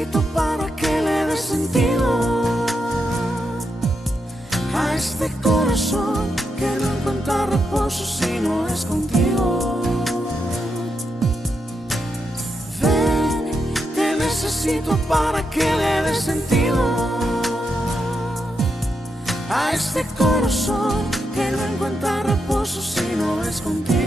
necesito para que le dé sentido a este corazón que no encuentra reposo si no es contigo. Ven, te necesito para que le dé sentido a este corazón que no encuentra reposo si no es contigo.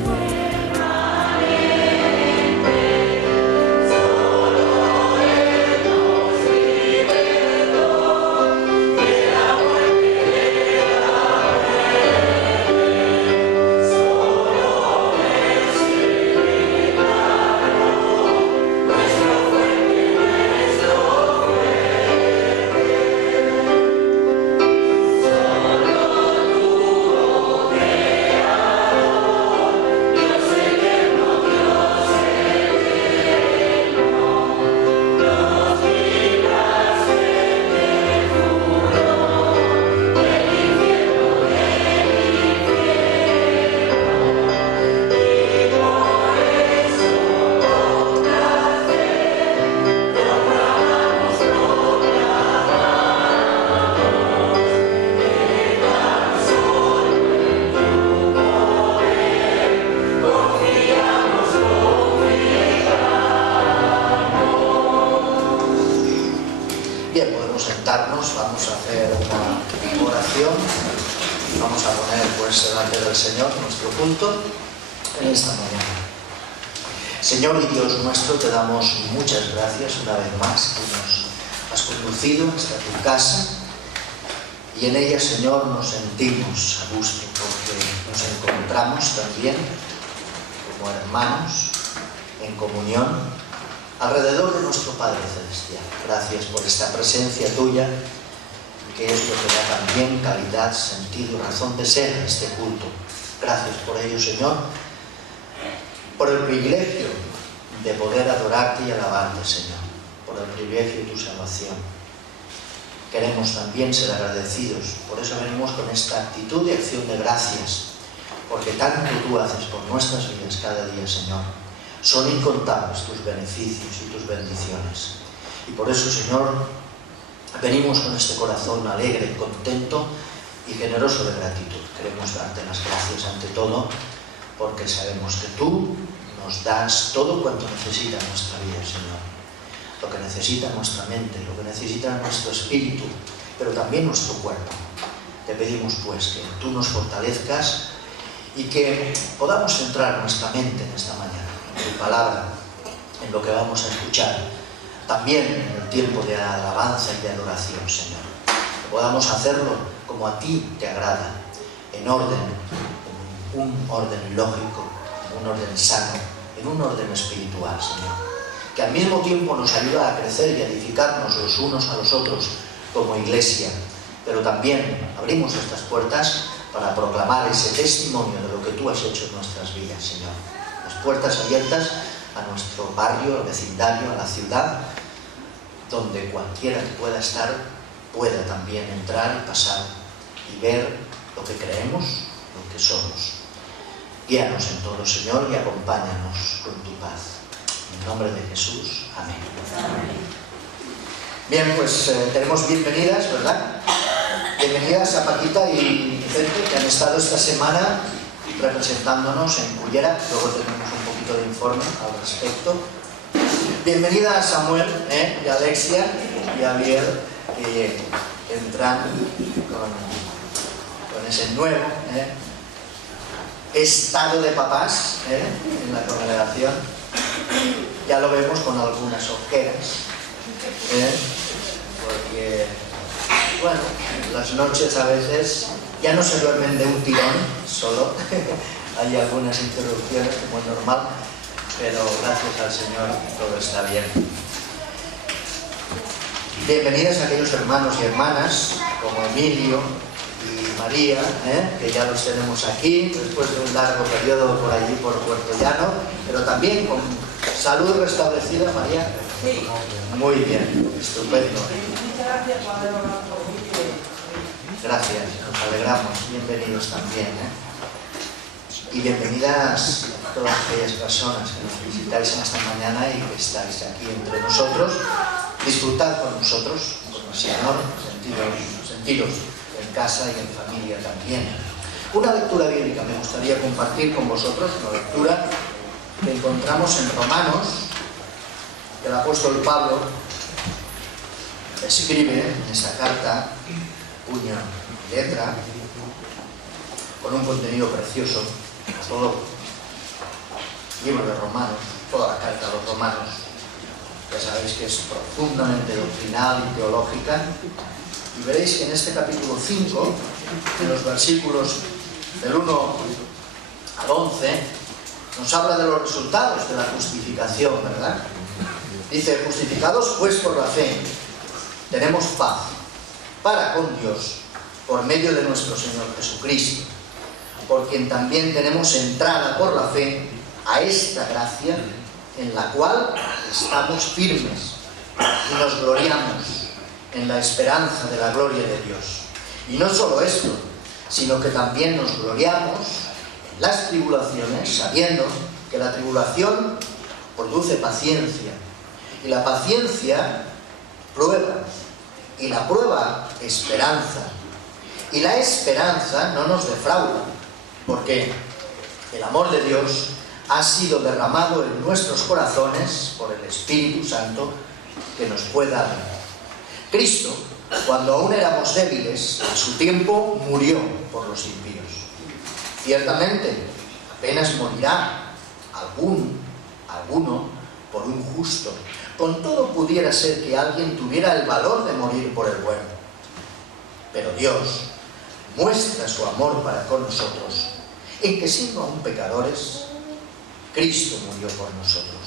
Vamos a hacer una oración. Vamos a poner pues delante del Señor nuestro culto en esta mañana. Señor y Dios nuestro, te damos muchas gracias una vez más que nos has conducido hasta tu casa y en ella, Señor, nos sentimos a gusto porque nos encontramos también como hermanos en comunión alrededor de nuestro Padre Celestial. Gracias por esta presencia tuya, que es lo que da también calidad, sentido y razón de ser en este culto. Gracias por ello, Señor, por el privilegio de poder adorarte y alabarte, Señor, por el privilegio de tu salvación. Queremos también ser agradecidos, por eso venimos con esta actitud de acción de gracias, porque tanto tú haces por nuestras vidas cada día, Señor. Son incontables tus beneficios y tus bendiciones. Y por eso, Señor, venimos con este corazón alegre, contento y generoso de gratitud. Queremos darte las gracias ante todo, porque sabemos que tú nos das todo cuanto necesita nuestra vida, Señor. Lo que necesita nuestra mente, lo que necesita nuestro espíritu, pero también nuestro cuerpo. Te pedimos, pues, que tú nos fortalezcas y que podamos centrar nuestra mente en esta mañana, en tu palabra, en lo que vamos a escuchar, también en el tiempo de alabanza y de adoración, Señor. Que podamos hacerlo como a ti te agrada, en orden, en un orden lógico, en un orden sano, en un orden espiritual, Señor. Que al mismo tiempo nos ayuda a crecer y a edificarnos los unos a los otros como iglesia, pero también abrimos estas puertas para proclamar ese testimonio de lo que tú has hecho en nuestras vidas, Señor. Las puertas abiertas a nuestro barrio, al vecindario, a la ciudad, donde cualquiera que pueda estar pueda también entrar y pasar y ver lo que creemos, lo que somos. Guíanos en todo, Señor, y acompáñanos con tu paz. En el nombre de Jesús. Amén. Amén. Bien, pues tenemos bienvenidas, ¿verdad? Bienvenidas a Paquita y Vicente, que han estado esta semana representándonos en Cullera. Luego tenemos un poquito de informe al respecto. Bienvenida a Samuel y a Alexia y a Biel, que entran con ese nuevo estado de papás en la congregación. Ya lo vemos con algunas ojeras, porque, bueno, las noches a veces ya no se duermen de un tirón solo, hay algunas interrupciones como es normal, pero gracias al Señor todo está bien. Bienvenidos a aquellos hermanos y hermanas como Emilio y María, que ya los tenemos aquí después de un largo periodo por allí por Puerto Llano, pero también con salud restablecida, María. Sí. Muy bien, estupendo. Muchas gracias por haber orado por mí. Gracias, nos alegramos. Bienvenidos también. Y bienvenidas a todas aquellas personas que nos visitáis en esta mañana y que estáis aquí entre nosotros Disfrutad con nosotros, con el Señor, sentiros en casa y en familia también. Una lectura bíblica me gustaría compartir con vosotros, una lectura que encontramos en Romanos. El apóstol Pablo escribe en esta carta, puño y letra, con un contenido precioso, todo el libro de Romanos, toda la carta a los romanos. Ya sabéis que es profundamente doctrinal y teológica, y veréis que en este capítulo 5, en los versículos del 1 al 11, nos habla de los resultados de la justificación, ¿verdad? Dice: justificados pues por la fe, tenemos paz para con Dios por medio de nuestro Señor Jesucristo, por quien también tenemos entrada por la fe a esta gracia en la cual estamos firmes y nos gloriamos en la esperanza de la gloria de Dios. Y no solo esto, sino que también nos gloriamos en las tribulaciones, sabiendo que la tribulación produce paciencia, y la paciencia prueba, y la prueba esperanza, y la esperanza no nos defrauda, porque el amor de Dios ha sido derramado en nuestros corazones por el Espíritu Santo que nos fue dado. Cristo, cuando aún éramos débiles, a su tiempo murió por los impíos. Ciertamente, apenas morirá alguno por un justo. Con todo pudiera ser que alguien tuviera el valor de morir por el bueno. Pero Dios muestra su amor para con nosotros, en que siendo aún pecadores, Cristo murió por nosotros.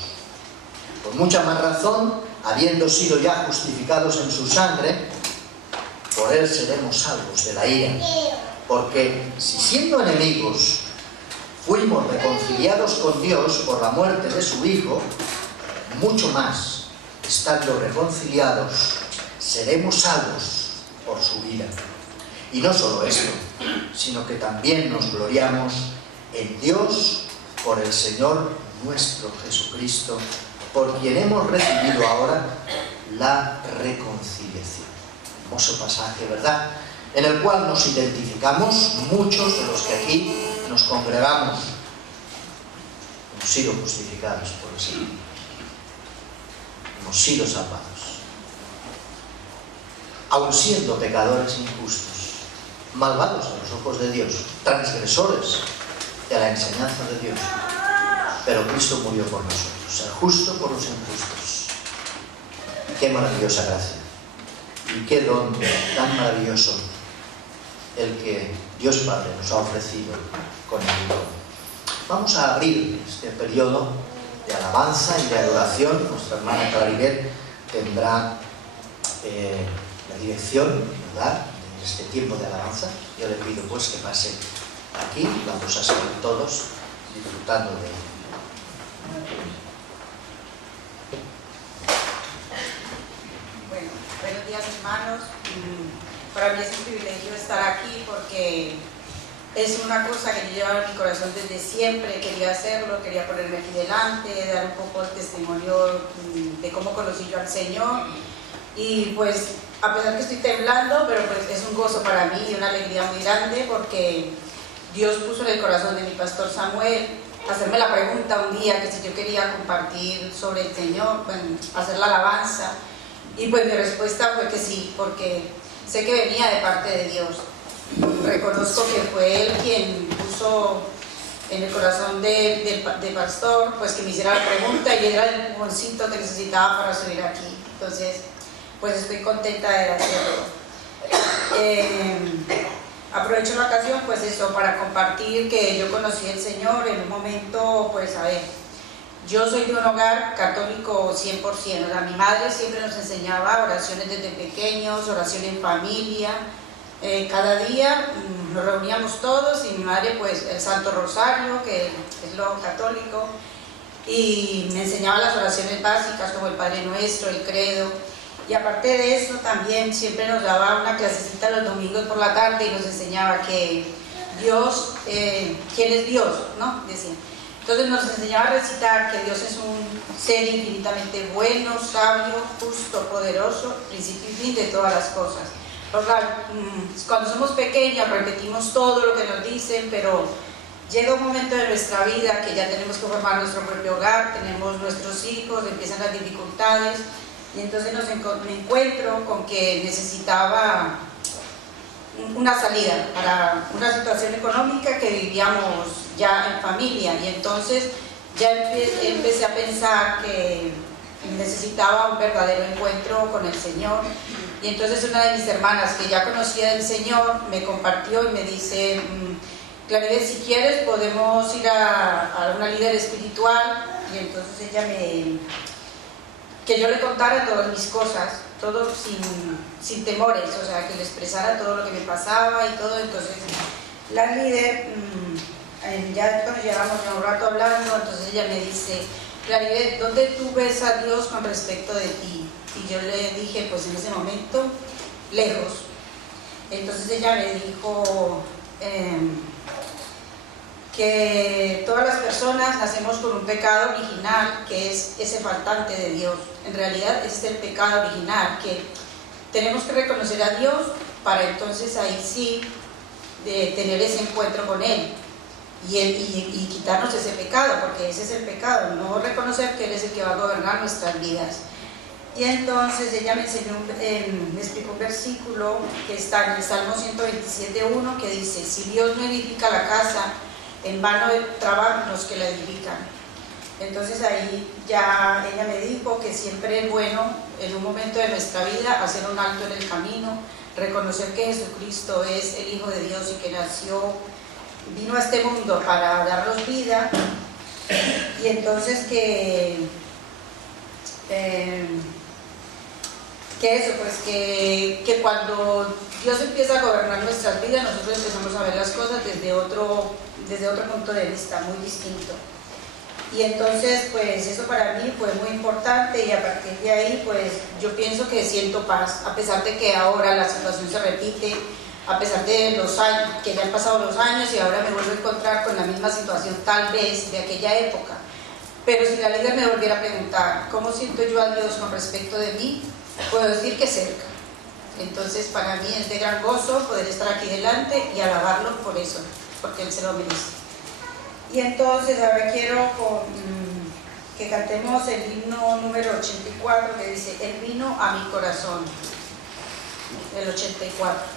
Por mucha más razón, habiendo sido ya justificados en su sangre, por él seremos salvos de la ira. Porque si siendo enemigos fuimos reconciliados con Dios por la muerte de su Hijo, mucho más, estando reconciliados, seremos salvos por su vida. Y no solo esto, sino que también nos gloriamos en Dios por el Señor nuestro Jesucristo, por quien hemos recibido ahora la reconciliación. Hermoso pasaje, ¿verdad? En el cual nos identificamos muchos de los que aquí nos congregamos. Hemos sido justificados por el Señor. Hemos sido salvados. Aun siendo pecadores injustos, malvados a los ojos de Dios, transgresores de la enseñanza de Dios, pero Cristo murió por nosotros, el justo por los injustos. Qué maravillosa gracia y qué don tan maravilloso el que Dios Padre nos ha ofrecido con el don. Vamos a abrir este periodo de alabanza y de adoración. Nuestra hermana Claribel tendrá la dirección, ¿verdad?, de este tiempo de alabanza. Yo le pido pues que pase aquí, vamos a seguir todos disfrutando de él. Bueno, buenos días hermanos. Para mí es un privilegio estar aquí porque es una cosa que yo llevaba en mi corazón desde siempre. Quería hacerlo, quería ponerme aquí delante, dar un poco el testimonio de cómo conocí yo al Señor. Y pues, a pesar que estoy temblando, pero pues es un gozo para mí y una alegría muy grande porque Dios puso en el corazón de mi pastor Samuel hacerme la pregunta un día que si yo quería compartir sobre el Señor, bueno, hacer la alabanza. Y pues mi respuesta fue que sí, porque sé que venía de parte de Dios. Reconozco que fue Él quien puso en el corazón del pastor, pues que me hiciera la pregunta y era el empujoncito que necesitaba para subir aquí. Entonces, pues estoy contenta de hacerlo. Aprovecho la ocasión, pues eso, para compartir que yo conocí al Señor en un momento, pues a ver, yo soy de un hogar católico 100%, o sea, mi madre siempre nos enseñaba oraciones desde pequeños, oración en familia. Cada día nos reuníamos todos y mi madre pues el Santo Rosario, que es lo católico, y me enseñaba las oraciones básicas como el Padre Nuestro, el Credo, y aparte de eso también siempre nos daba una clasecita los domingos por la tarde y nos enseñaba que Dios, ¿quién es Dios?, ¿no? Decía. Entonces nos enseñaba a recitar que Dios es un ser infinitamente bueno, sabio, justo, poderoso, principio y fin de todas las cosas. Cuando somos pequeños repetimos todo lo que nos dicen, pero llega un momento de nuestra vida que ya tenemos que formar nuestro propio hogar, tenemos nuestros hijos, empiezan las dificultades, y entonces me encuentro con que necesitaba una salida para una situación económica que vivíamos ya en familia, y entonces ya empecé a pensar que necesitaba un verdadero encuentro con el Señor. Y entonces una de mis hermanas que ya conocía del Señor me compartió y me dice: Claridad, si quieres podemos ir a una líder espiritual. Y entonces ella que yo le contara todas mis cosas, todo sin temores, o sea, que le expresara todo lo que me pasaba y todo. Entonces la líder, ya cuando llevamos un rato hablando, entonces ella me dice: Claridad, ¿dónde tú ves a Dios con respecto de ti? Y yo le dije, pues en ese momento, lejos. Entonces ella me dijo que todas las personas nacemos con un pecado original, que es ese faltante de Dios. En realidad ese es el pecado original, que tenemos que reconocer a Dios para entonces ahí sí tener ese encuentro con Él y quitarnos ese pecado, porque ese es el pecado, no reconocer que Él es el que va a gobernar nuestras vidas. Y entonces ella me explicó un versículo que está en el Salmo 127:1, que dice: si Dios no edifica la casa, en vano trabajan los que la edifican. Entonces ahí ya ella me dijo que siempre es bueno en un momento de nuestra vida hacer un alto en el camino, reconocer que Jesucristo es el Hijo de Dios y que vino a este mundo para darnos vida, y entonces que eso, pues que cuando Dios empieza a gobernar nuestras vidas, nosotros empezamos a ver las cosas desde otro punto de vista muy distinto. Y entonces pues eso para mí fue muy importante, y a partir de ahí pues yo pienso que siento paz, a pesar de que ahora la situación se repite, a pesar de los años, que ya han pasado los años y ahora me vuelvo a encontrar con la misma situación tal vez de aquella época. Pero si la Liga me volviera a preguntar ¿cómo siento yo a Dios con respecto de mí?, puedo decir que cerca. Entonces para mí es de gran gozo poder estar aquí delante y alabarlo por eso, porque Él se lo merece. Y entonces ahora quiero que cantemos el himno número 84, que dice: Él vino a mi corazón, el 84.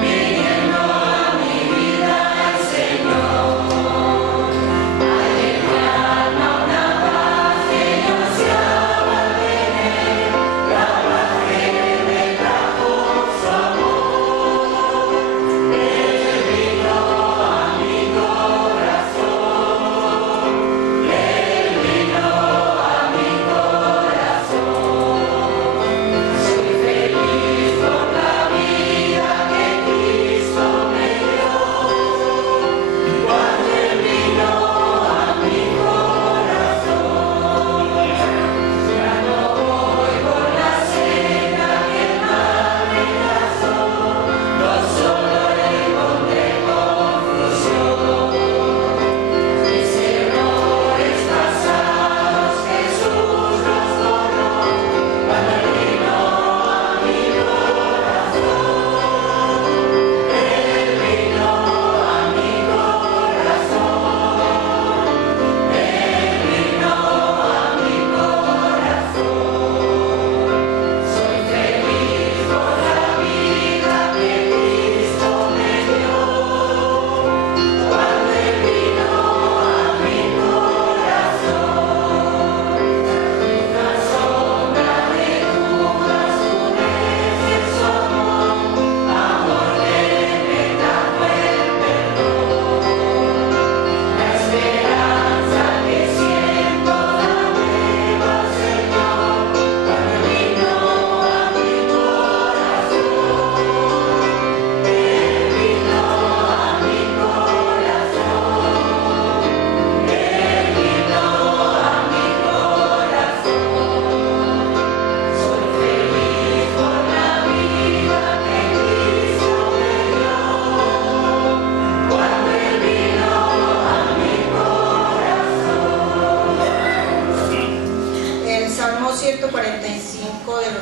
Viniendo a mi vida el Señor.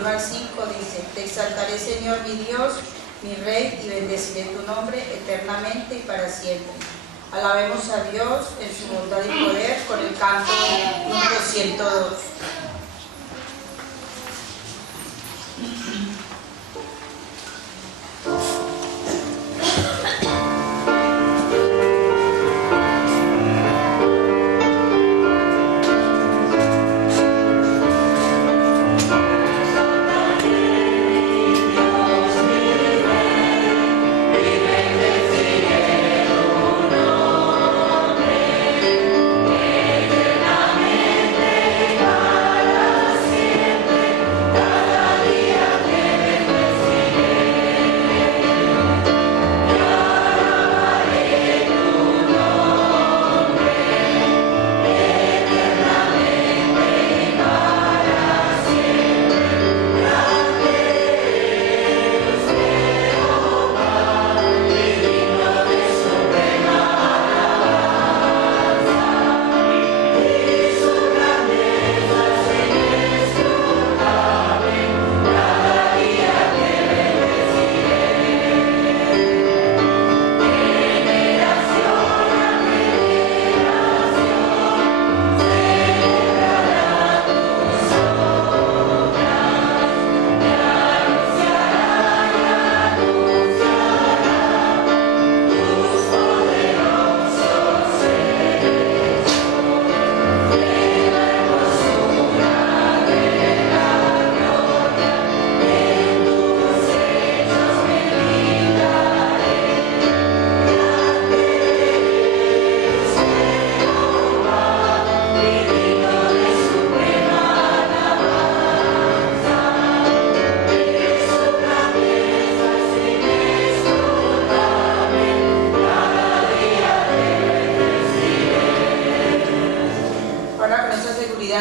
1 al 5 dice: Te exaltaré, Señor mi Dios, mi Rey, y bendeciré tu nombre eternamente y para siempre. Alabemos a Dios en su bondad y poder con el canto número 102.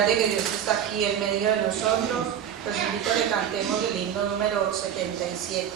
De que Dios está aquí en medio de nosotros, los invito a que cantemos el himno número 77.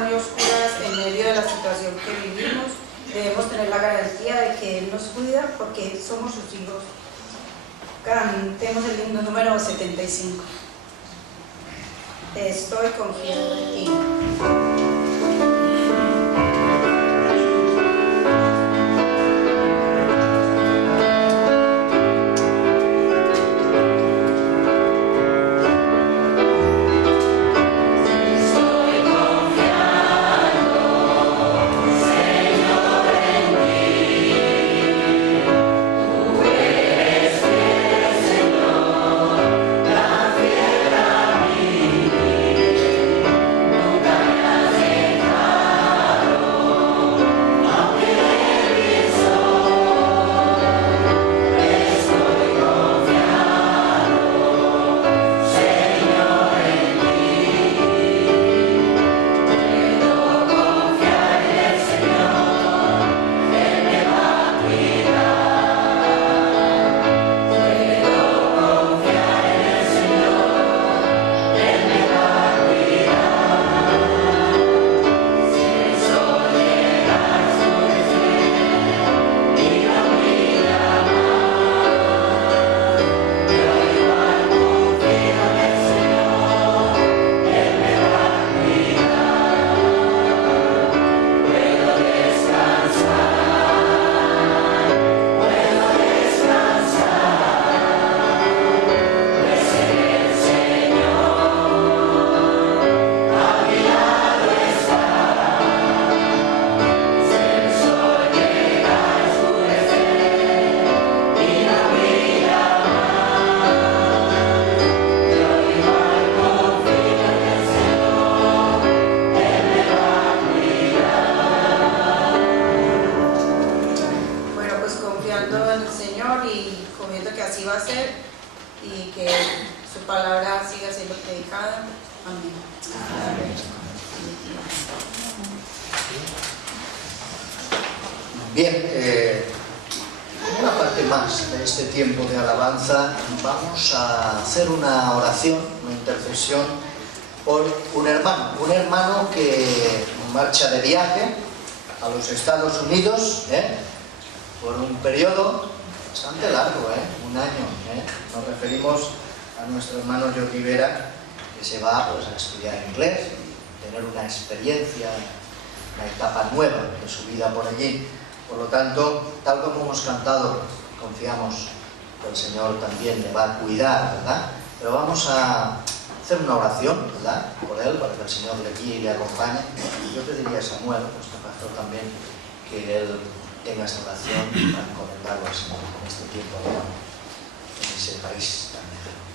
Muy oscuras en medio de la situación que vivimos, debemos tener la garantía de que Él nos cuida porque somos sus hijos. Cantemos el himno número 75. Estoy confiando en ti. Nunca va a ser y que su palabra siga siendo predicada. Amén. Bien, como una parte más de este tiempo de alabanza, vamos a hacer una oración, una intercesión por un hermano que marcha de viaje a los Estados Unidos por un periodo bastante largo, un año. Nos referimos a nuestro hermano Jordi Vera, que se va pues, a estudiar inglés y tener una experiencia, una etapa nueva de su vida por allí. Por lo tanto, tal como hemos cantado, confiamos que el Señor también le va a cuidar, ¿verdad? Pero vamos a hacer una oración, ¿verdad?, por él, para que el Señor le guíe y le acompañe. Yo pediría a Samuel, nuestro pastor también, que él tenga esta oración para encomendarlo al Señor en este tiempo en ese país tan lejano.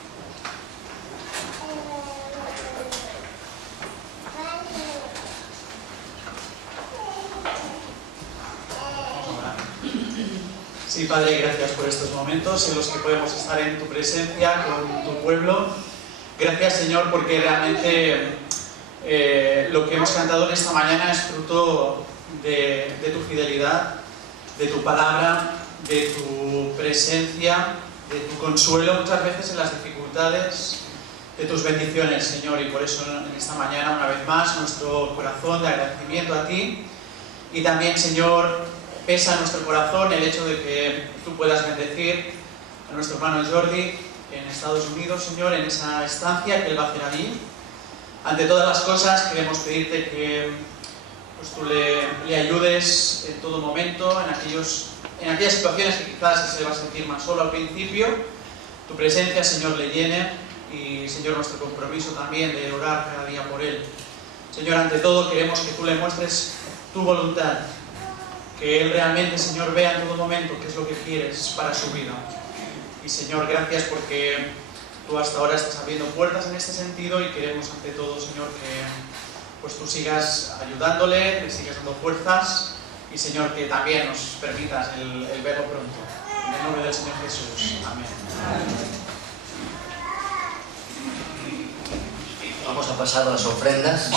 Sí, Padre, gracias por estos momentos en los que podemos estar en tu presencia, con tu pueblo. Gracias, Señor, porque realmente lo que hemos cantado en esta mañana es fruto de tu fidelidad, de tu palabra, de tu presencia, de tu consuelo muchas veces en las dificultades, de tus bendiciones, Señor. Y por eso en esta mañana, una vez más, nuestro corazón de agradecimiento a ti. Y también, Señor, pesa en nuestro corazón el hecho de que tú puedas bendecir a nuestro hermano Jordi en Estados Unidos, Señor, en esa estancia que él va a hacer allí. Ante todas las cosas queremos pedirte que pues, tú le ayudes en todo momento, en aquellas situaciones que quizás se va a sentir más solo al principio. Tu presencia, Señor, le llene y, Señor, nuestro compromiso también de orar cada día por él. Señor, ante todo queremos que tú le muestres tu voluntad, que él realmente, Señor, vea en todo momento qué es lo que quieres para su vida. Y, Señor, gracias porque tú hasta ahora estás abriendo puertas en este sentido y queremos ante todo, Señor, que pues tú sigas ayudándole, le sigas dando fuerzas y, Señor, que también nos permitas el verlo pronto. En el nombre del Señor Jesús. Amén. Vamos a pasar a las ofrendas,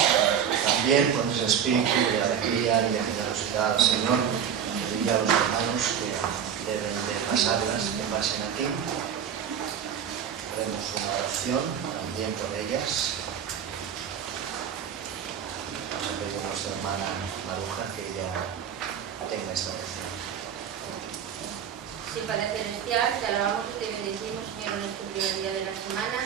también con ese espíritu de alegría y de generosidad al Señor. Le diría a los hermanos que deben de pasarlas, que pasen aquí. Haremos una oración también por ellas. Vamos a pedir a nuestra hermana Maruja que ella tenga esta oración. Sí, Padre Celestial, te alabamos y te bendecimos, Señor, en este primer día de la semana.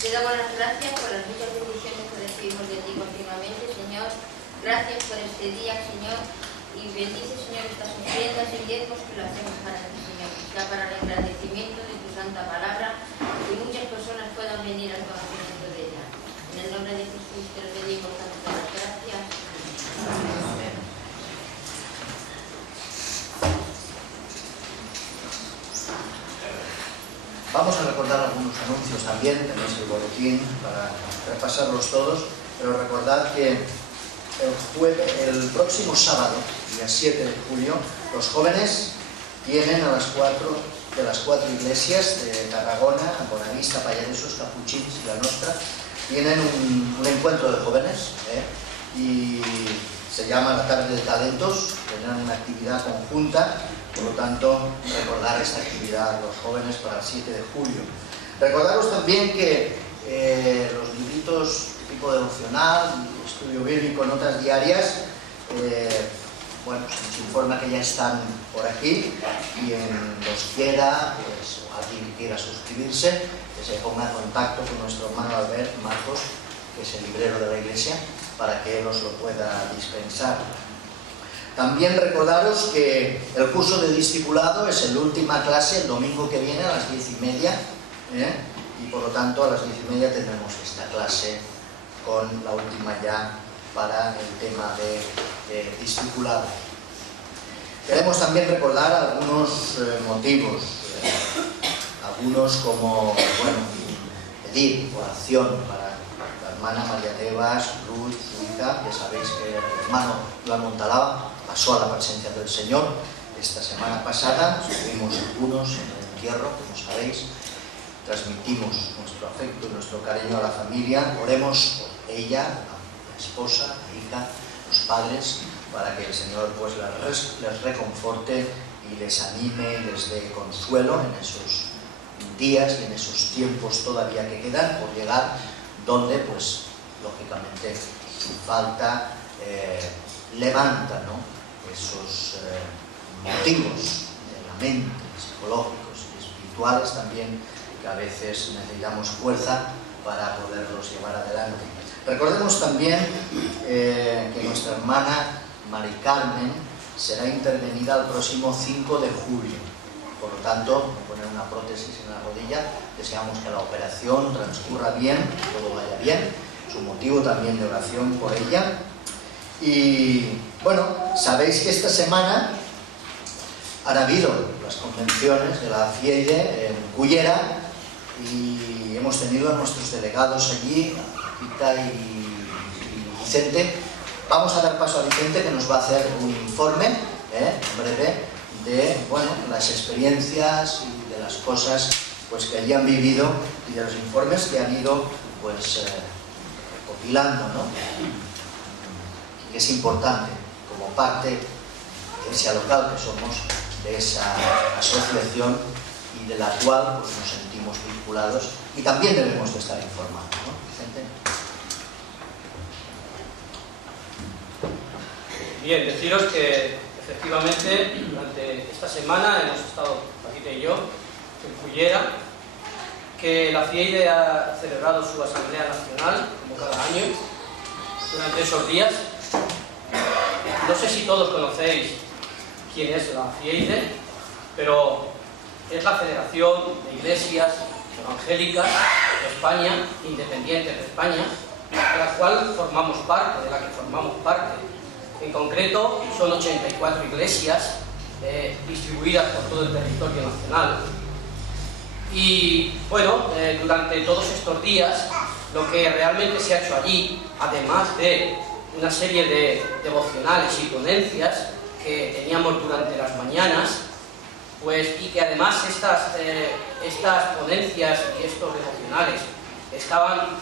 Te damos las gracias por las muchas bendiciones que recibimos de ti continuamente, Señor. Gracias por este día, Señor. Y bendice, Señor, estas ofrendas y diezmos que lo hacemos para ti, Señor. Ya para el engrandecimiento de tu santa palabra y muchas personas puedan venir al conocimiento de ella. En el nombre de Jesús te lo pedimos, damos las gracias. Amén. Vamos a recordar algunos anuncios también, tenéis el boletín para repasarlos todos, pero recordad que el próximo sábado, día 7 de julio, los jóvenes tienen a las 4 de las 4 iglesias de Tarragona, Bonavista, Pallaresos, Capuchins y La Nostra, tienen un encuentro de jóvenes y se llama la Tarde de Talentos, tendrán una actividad conjunta. Por lo tanto, recordar esta actividad a los jóvenes para el 7 de julio. Recordaros también que los libritos tipo devocional, estudio bíblico, notas diarias, bueno, se nos informa que ya están por aquí. Quien los quiera, pues, o alguien que quiera suscribirse, que se ponga en contacto con nuestro hermano Albert Marcos, que es el librero de la iglesia, para que él os lo pueda dispensar. También recordaros que el curso de discipulado es la última clase el domingo que viene a las 10:30 y por lo tanto a las 10:30 tendremos esta clase con la última ya para el tema de discipulado. Queremos también recordar algunos motivos, algunos como, bueno, pedir oración para la hermana María Tebas, Ruth, su hija. Ya sabéis que el hermano Iván Montalava pasó a la presencia del Señor esta semana pasada, estuvimos algunos en entierro, como sabéis. Transmitimos nuestro afecto y nuestro cariño a la familia. Oremos por ella, la esposa, la hija, los padres, para que el Señor pues les reconforte y les anime y les dé consuelo en esos días y en esos tiempos todavía que quedan por llegar, donde pues lógicamente su falta levanta, ¿no?, esos motivos de la mente, psicológicos y espirituales también, que a veces necesitamos fuerza para poderlos llevar adelante. Recordemos también que nuestra hermana Mari Carmen será intervenida el próximo 5 de julio. Por lo tanto, poner una prótesis en la rodilla, deseamos que la operación transcurra bien, que todo vaya bien. Es un motivo también de oración por ella. Y bueno, sabéis que esta semana han habido las convenciones de la FIEIDE en Cullera y hemos tenido a nuestros delegados allí, a Rita y Vicente. Vamos a dar paso a Vicente, que nos va a hacer un informe en breve de las experiencias y de las cosas pues, que allí han vivido y de los informes que han ido pues, recopilando, ¿no? Que es importante como parte de esa local que somos, de esa asociación y de la cual pues, nos sentimos vinculados y también debemos de estar informados, ¿no, Vicente? Bien, deciros que efectivamente durante esta semana hemos estado, Paquita y yo, en Cullera, que la FIEIDE ha celebrado su Asamblea Nacional, como cada año, durante esos días. No sé si todos conocéis quién es la FIEIDE, pero es la Federación de Iglesias Evangélicas de España, independientes de España, de la cual formamos parte, En concreto, son 84 iglesias distribuidas por todo el territorio nacional. Y bueno, durante todos estos días, lo que realmente se ha hecho allí, además de una serie de devocionales y ponencias que teníamos durante las mañanas, pues, y que además estas ponencias y estos devocionales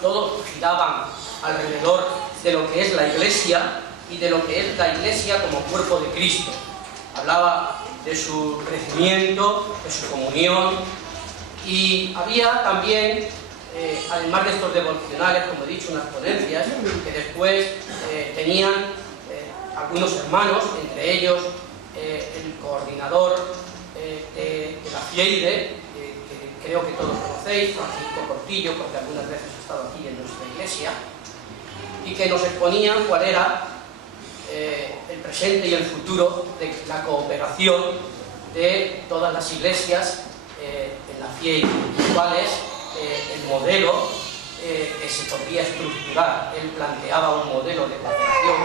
todos giraban alrededor de lo que es la Iglesia y de lo que es la Iglesia como cuerpo de Cristo. Hablaba de su crecimiento, de su comunión, y había también, además de estos devocionales, como he dicho, unas ponencias que después tenían algunos hermanos, entre ellos el coordinador de la FIEIDE, que creo que todos conocéis, Francisco Cortillo, porque algunas veces ha estado aquí en nuestra iglesia, y que nos exponían cuál era el presente y el futuro de la cooperación de todas las iglesias en la FIEIDE, y cuál es el modelo que se podría estructurar. Él planteaba un modelo de cooperación,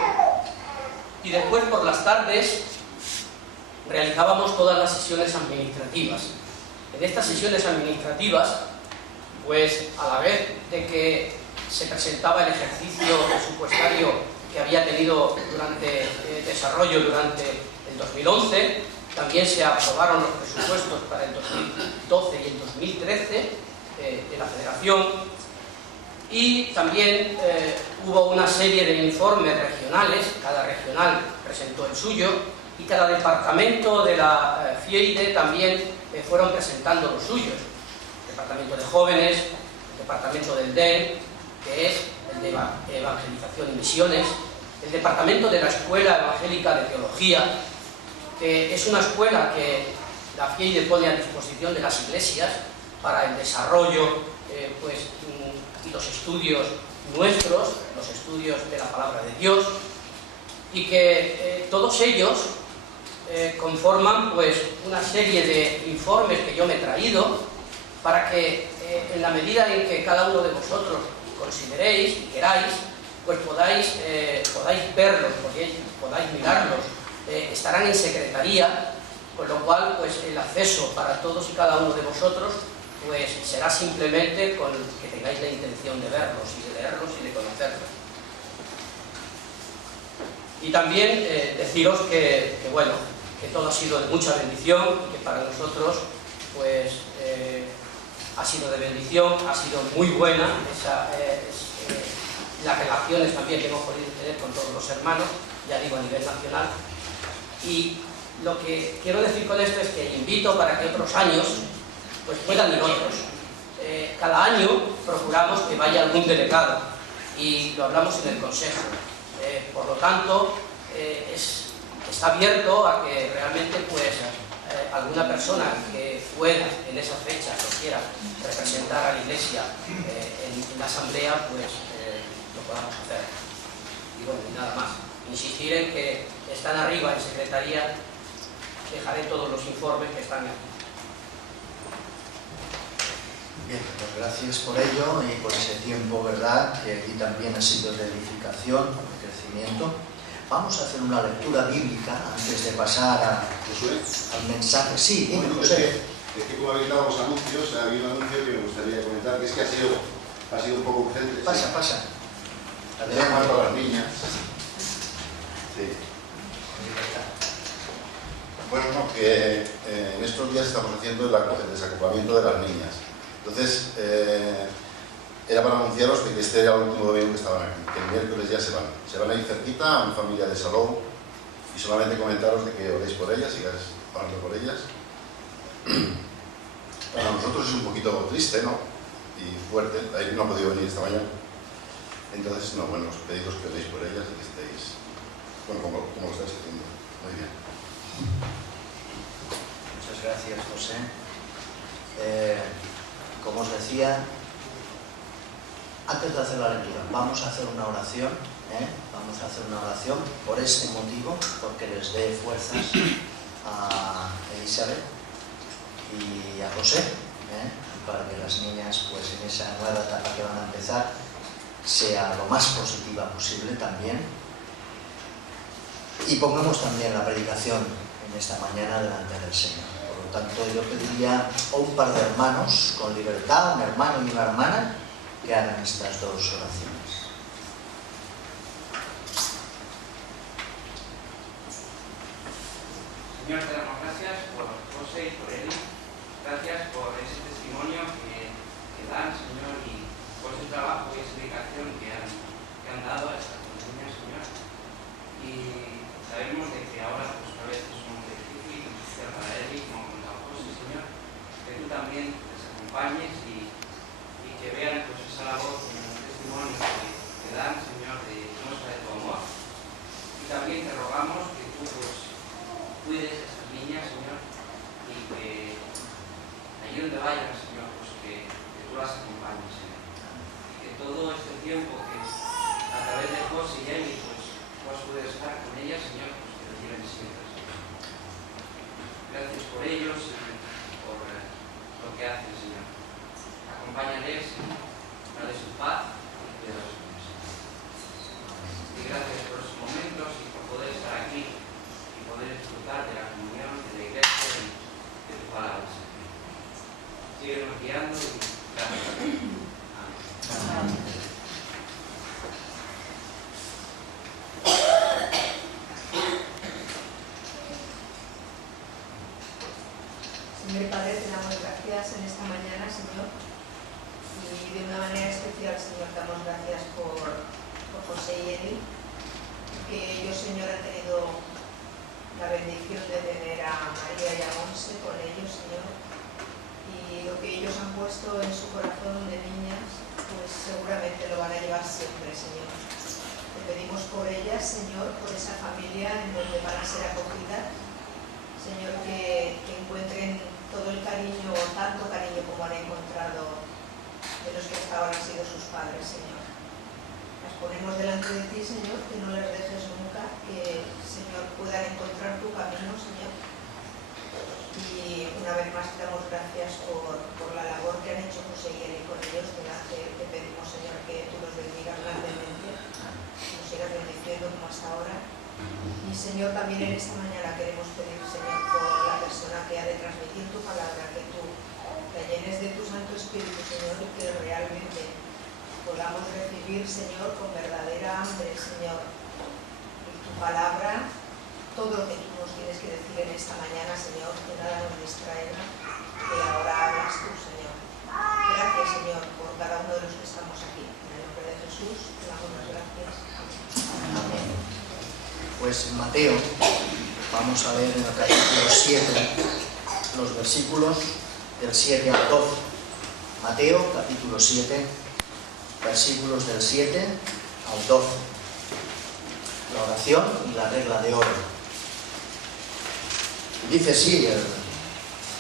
y después por las tardes realizábamos todas las sesiones administrativas. En estas sesiones administrativas, pues a la vez de que se presentaba el ejercicio presupuestario que había tenido desarrollo durante el 2011, también se aprobaron los presupuestos para el 2012 y el 2013 de la Federación, y también hubo una serie de informes regionales. Cada regional presentó el suyo, y cada departamento de la FIEIDE también fueron presentando los suyos. El departamento de jóvenes, el departamento del DEN, que es el de evangelización y misiones, el departamento de la Escuela Evangélica de Teología, que es una escuela que la FIEIDE pone a disposición de las iglesias para el desarrollo y los estudios nuestros, los estudios de la palabra de Dios, y que todos ellos conforman pues una serie de informes que yo me he traído para que en la medida en que cada uno de vosotros consideréis y queráis, pues podáis verlos, podáis mirarlos. Estarán en secretaría, con lo cual pues el acceso para todos y cada uno de vosotros pues será simplemente con que tengáis la intención de verlos y de leerlos y de conocerlos. Y también deciros que todo ha sido de mucha bendición, y que para nosotros pues ha sido de bendición, ha sido muy buena las relaciones también que hemos podido tener con todos los hermanos, ya digo a nivel nacional. Y lo que quiero decir con esto es que invito para que otros años pues puedan ir otros. Cada año procuramos que vaya algún delegado y lo hablamos en el Consejo. Por lo tanto, está abierto a que realmente pues alguna persona que pueda en esa fecha o quiera representar a la Iglesia en la Asamblea, pues lo podamos hacer. Y bueno, y nada más. Insistir en que están arriba en Secretaría, dejaré todos los informes que están aquí. Bien, pues gracias por ello y por ese tiempo, ¿verdad?, que aquí también ha sido de edificación, de crecimiento. Vamos a hacer una lectura bíblica antes de pasar al mensaje. Sí, dime, José. Es que como habéis dado los anuncios, ha habido un anuncio que me gustaría comentar, que es que ha sido un poco urgente. Pasa. Adelante. Para las niñas. Sí. Bueno, no, que en estos días estamos haciendo el desacoplamiento de las niñas. Entonces, era para anunciaros que este era el último domingo que estaban aquí, que el miércoles ya se van. Se van a ir cerquita a una familia de Salou y solamente comentaros de que oréis por ellas, sigáis orando por ellas. Para nosotros es un poquito triste, ¿no? Y fuerte. Ahí no ha podido venir esta mañana. Entonces, no, bueno, os pedimos que oréis por ellas y que estéis, bueno, como lo estáis haciendo. Muy bien. Muchas gracias, José. Como os decía, antes de hacer la lectura, vamos a hacer una oración. Vamos a hacer una oración por este motivo, porque les dé fuerzas a Elizabeth y a José, para que las niñas, pues en esa nueva etapa que van a empezar, sea lo más positiva posible también. Y pongamos también la predicación en esta mañana delante del Señor. Por lo tanto, yo pediría a un par de hermanos con libertad, un hermano y una hermana, que hagan estas dos oraciones. Señor, te damos gracias por José y por Eli. Gracias por ese testimonio que dan, Señor, y por ese trabajo y esa dedicación que han dado a estas niñas, Señor. Y sabemos de que ahora pues a veces es muy difícil, especial para Eli, como contaba José, Señor, que tú también les acompañes y que vean pues esa labor en el testimonio que dan, Señor, de muestra de tu amor. Y también te rogamos que tú pues cuides a estas niñas, Señor, y que allí donde vayan, Señor, pues que tú las acompañes, Señor. Y que todo este tiempo que a través de José y Eli, pues tú has podido estar con ellas, Señor, pues que lo lleven siempre, Señor. Gracias por ellos y por lo que hacen, Señor. Acompáñales, dale su paz y cuídalos, Señor. Y gracias por esos momentos y por poder estar aquí y poder disfrutar de la comunión, de la iglesia y de tu palabra, Señor. Síguenos guiando y gracias. Amén. Señor Padre, te damos gracias en esta mañana, Señor, y de una manera especial, Señor, te damos gracias por José y Eli, que ellos, Señor, han tenido la bendición de tener a María y a Monse con ellos, Señor, y lo que ellos han puesto en su corazón de niñas, pues seguramente lo van a llevar siempre, Señor. Te pedimos por ellas, Señor, por esa familia en donde van a ser acogidas, Señor, que encuentren todo el cariño, o tanto cariño como han encontrado de los que hasta ahora han sido sus padres, Señor. Las ponemos delante de ti, Señor, que no les dejes nunca, que, Señor, puedan encontrar tu camino, Señor. Y una vez más te damos gracias por la labor que han hecho José y Eli con ellos. Te pedimos, Señor, que tú los bendigas grandemente, nos sigas bendiciendo como hasta ahora. Y Señor, también en esta mañana queremos pedir, Señor, por la persona que ha de transmitir tu palabra, que tú la llenes de tu Santo Espíritu, Señor, y que realmente podamos recibir, Señor, con verdadera hambre, Señor, y tu palabra, todo lo que tú nos tienes que decir en esta mañana, Señor, que nada nos distraiga, que ahora hagas tú, Señor. Gracias, Señor, por cada uno de los que estamos aquí. En el nombre de Jesús, te damos las gracias. Amén. Pues en Mateo vamos a ver en el capítulo 7 los versículos del 7 al 12. Mateo, capítulo 7, versículos del 7 al 12. La oración y la regla de oro. Dice así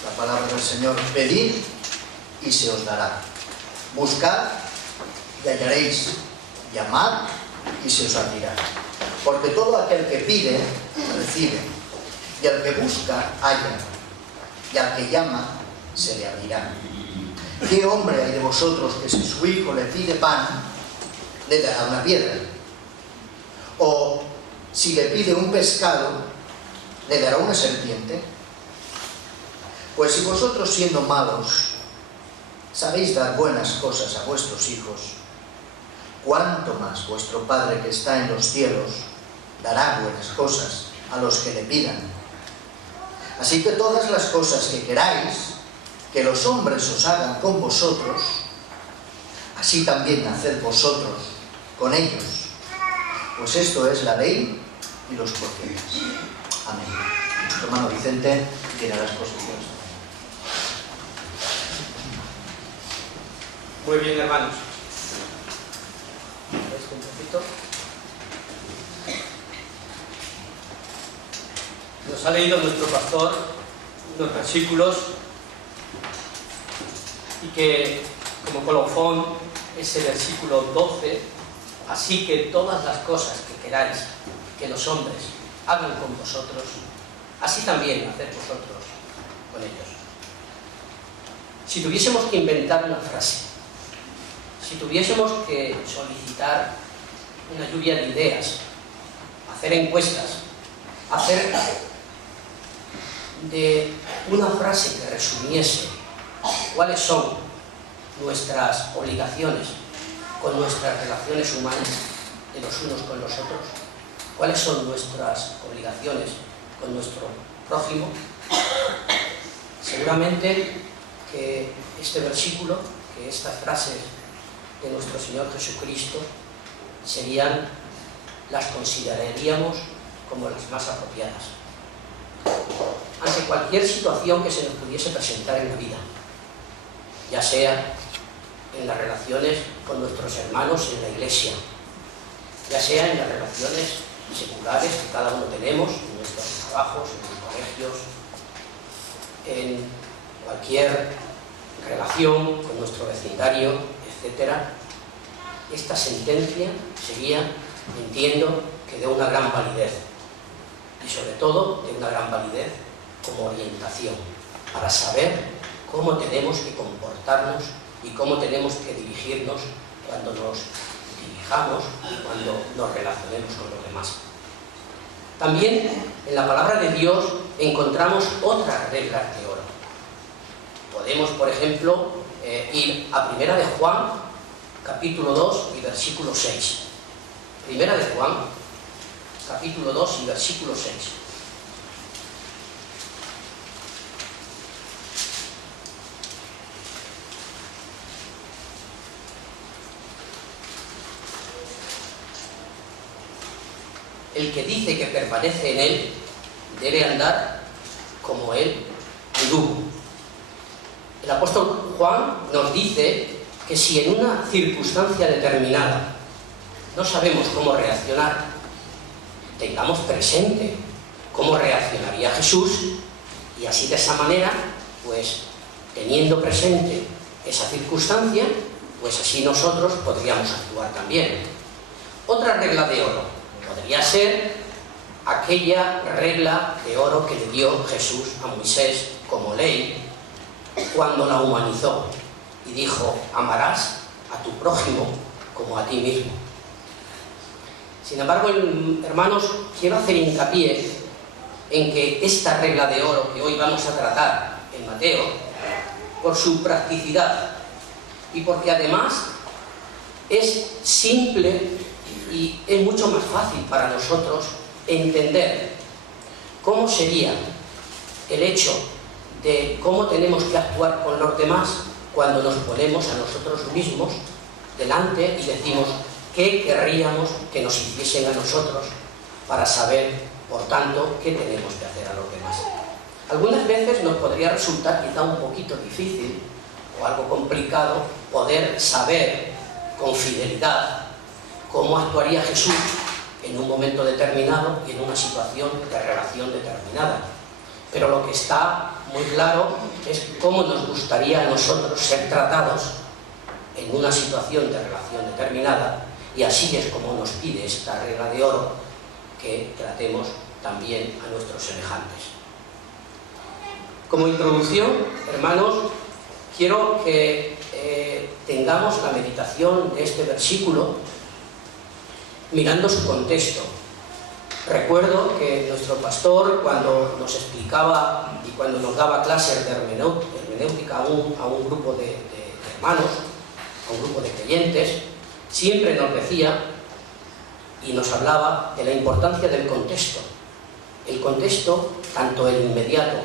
la palabra del Señor: pedid y se os dará, buscad y hallaréis, llamad y se os abrirá. Porque todo aquel que pide, recibe, y al que busca, halla, y al que llama, se le abrirá. ¿Qué hombre hay de vosotros que si su hijo le pide pan, le dará una piedra? O si le pide un pescado, ¿le dará una serpiente? Pues si vosotros, siendo malos, sabéis dar buenas cosas a vuestros hijos, cuánto más vuestro Padre que está en los cielos dará buenas cosas a los que le pidan. Así que todas las cosas que queráis que los hombres os hagan con vosotros, así también haced vosotros con ellos, pues esto es la ley y los profetas. Amén. Nuestro hermano Vicente tiene las posiciones. Muy bien, hermanos. ¿Veis un poquito? Nos ha leído nuestro pastor unos versículos y que como colofón ese versículo 12, así que todas las cosas que queráis que los hombres hagan con vosotros, así también haced vosotros con ellos. Si tuviésemos que inventar una frase, si tuviésemos que solicitar una lluvia de ideas, hacer encuestas, hacer de una frase que resumiese cuáles son nuestras obligaciones con nuestras relaciones humanas de los unos con los otros, cuáles son nuestras obligaciones con nuestro prójimo, seguramente que este versículo, que estas frases de nuestro Señor Jesucristo las consideraríamos como las más apropiadas ante cualquier situación que se nos pudiese presentar en la vida, ya sea en las relaciones con nuestros hermanos en la iglesia, ya sea en las relaciones seculares que cada uno tenemos, en nuestros trabajos, en los colegios, en cualquier relación con nuestro vecindario, etc. Esta sentencia sería, entiendo, que de una gran validez, y sobre todo de una gran validez como orientación, para saber cómo tenemos que comportarnos y cómo tenemos que dirigirnos cuando nos dirijamos y cuando nos relacionemos con los demás. También en la palabra de Dios encontramos otras reglas de oro. Podemos, por ejemplo, ir a Primera de Juan, capítulo 2 y versículo 6. Primera de Juan, capítulo 2 y versículo 6. El que dice que permanece en él debe andar como él anduvo. El apóstol Juan nos dice que si en una circunstancia determinada no sabemos cómo reaccionar, tengamos presente cómo reaccionaría Jesús, y así de esa manera, pues teniendo presente esa circunstancia, pues así nosotros podríamos actuar también. Otra regla de oro podría ser aquella regla de oro que le dio Jesús a Moisés como ley cuando la humanizó y dijo: amarás a tu prójimo como a ti mismo. Sin embargo, hermanos, quiero hacer hincapié en que esta regla de oro que hoy vamos a tratar en Mateo, por su practicidad y porque además es simple y es mucho más fácil para nosotros entender cómo sería el hecho de cómo tenemos que actuar con los demás cuando nos ponemos a nosotros mismos delante y decimos qué querríamos que nos hiciesen a nosotros para saber, por tanto, qué tenemos que hacer a los demás. Algunas veces nos podría resultar quizá un poquito difícil o algo complicado poder saber con fidelidad cómo actuaría Jesús en un momento determinado y en una situación de relación determinada. Pero lo que está muy claro es cómo nos gustaría a nosotros ser tratados en una situación de relación determinada, y así es como nos pide esta regla de oro, que tratemos también a nuestros semejantes. Como introducción, hermanos, quiero que tengamos la meditación de este versículo mirando su contexto. Recuerdo que nuestro pastor, cuando nos explicaba y cuando nos daba clases de hermenéutica a un grupo de hermanos, a un grupo de creyentes, siempre nos decía y nos hablaba de la importancia del contexto. El contexto, tanto el inmediato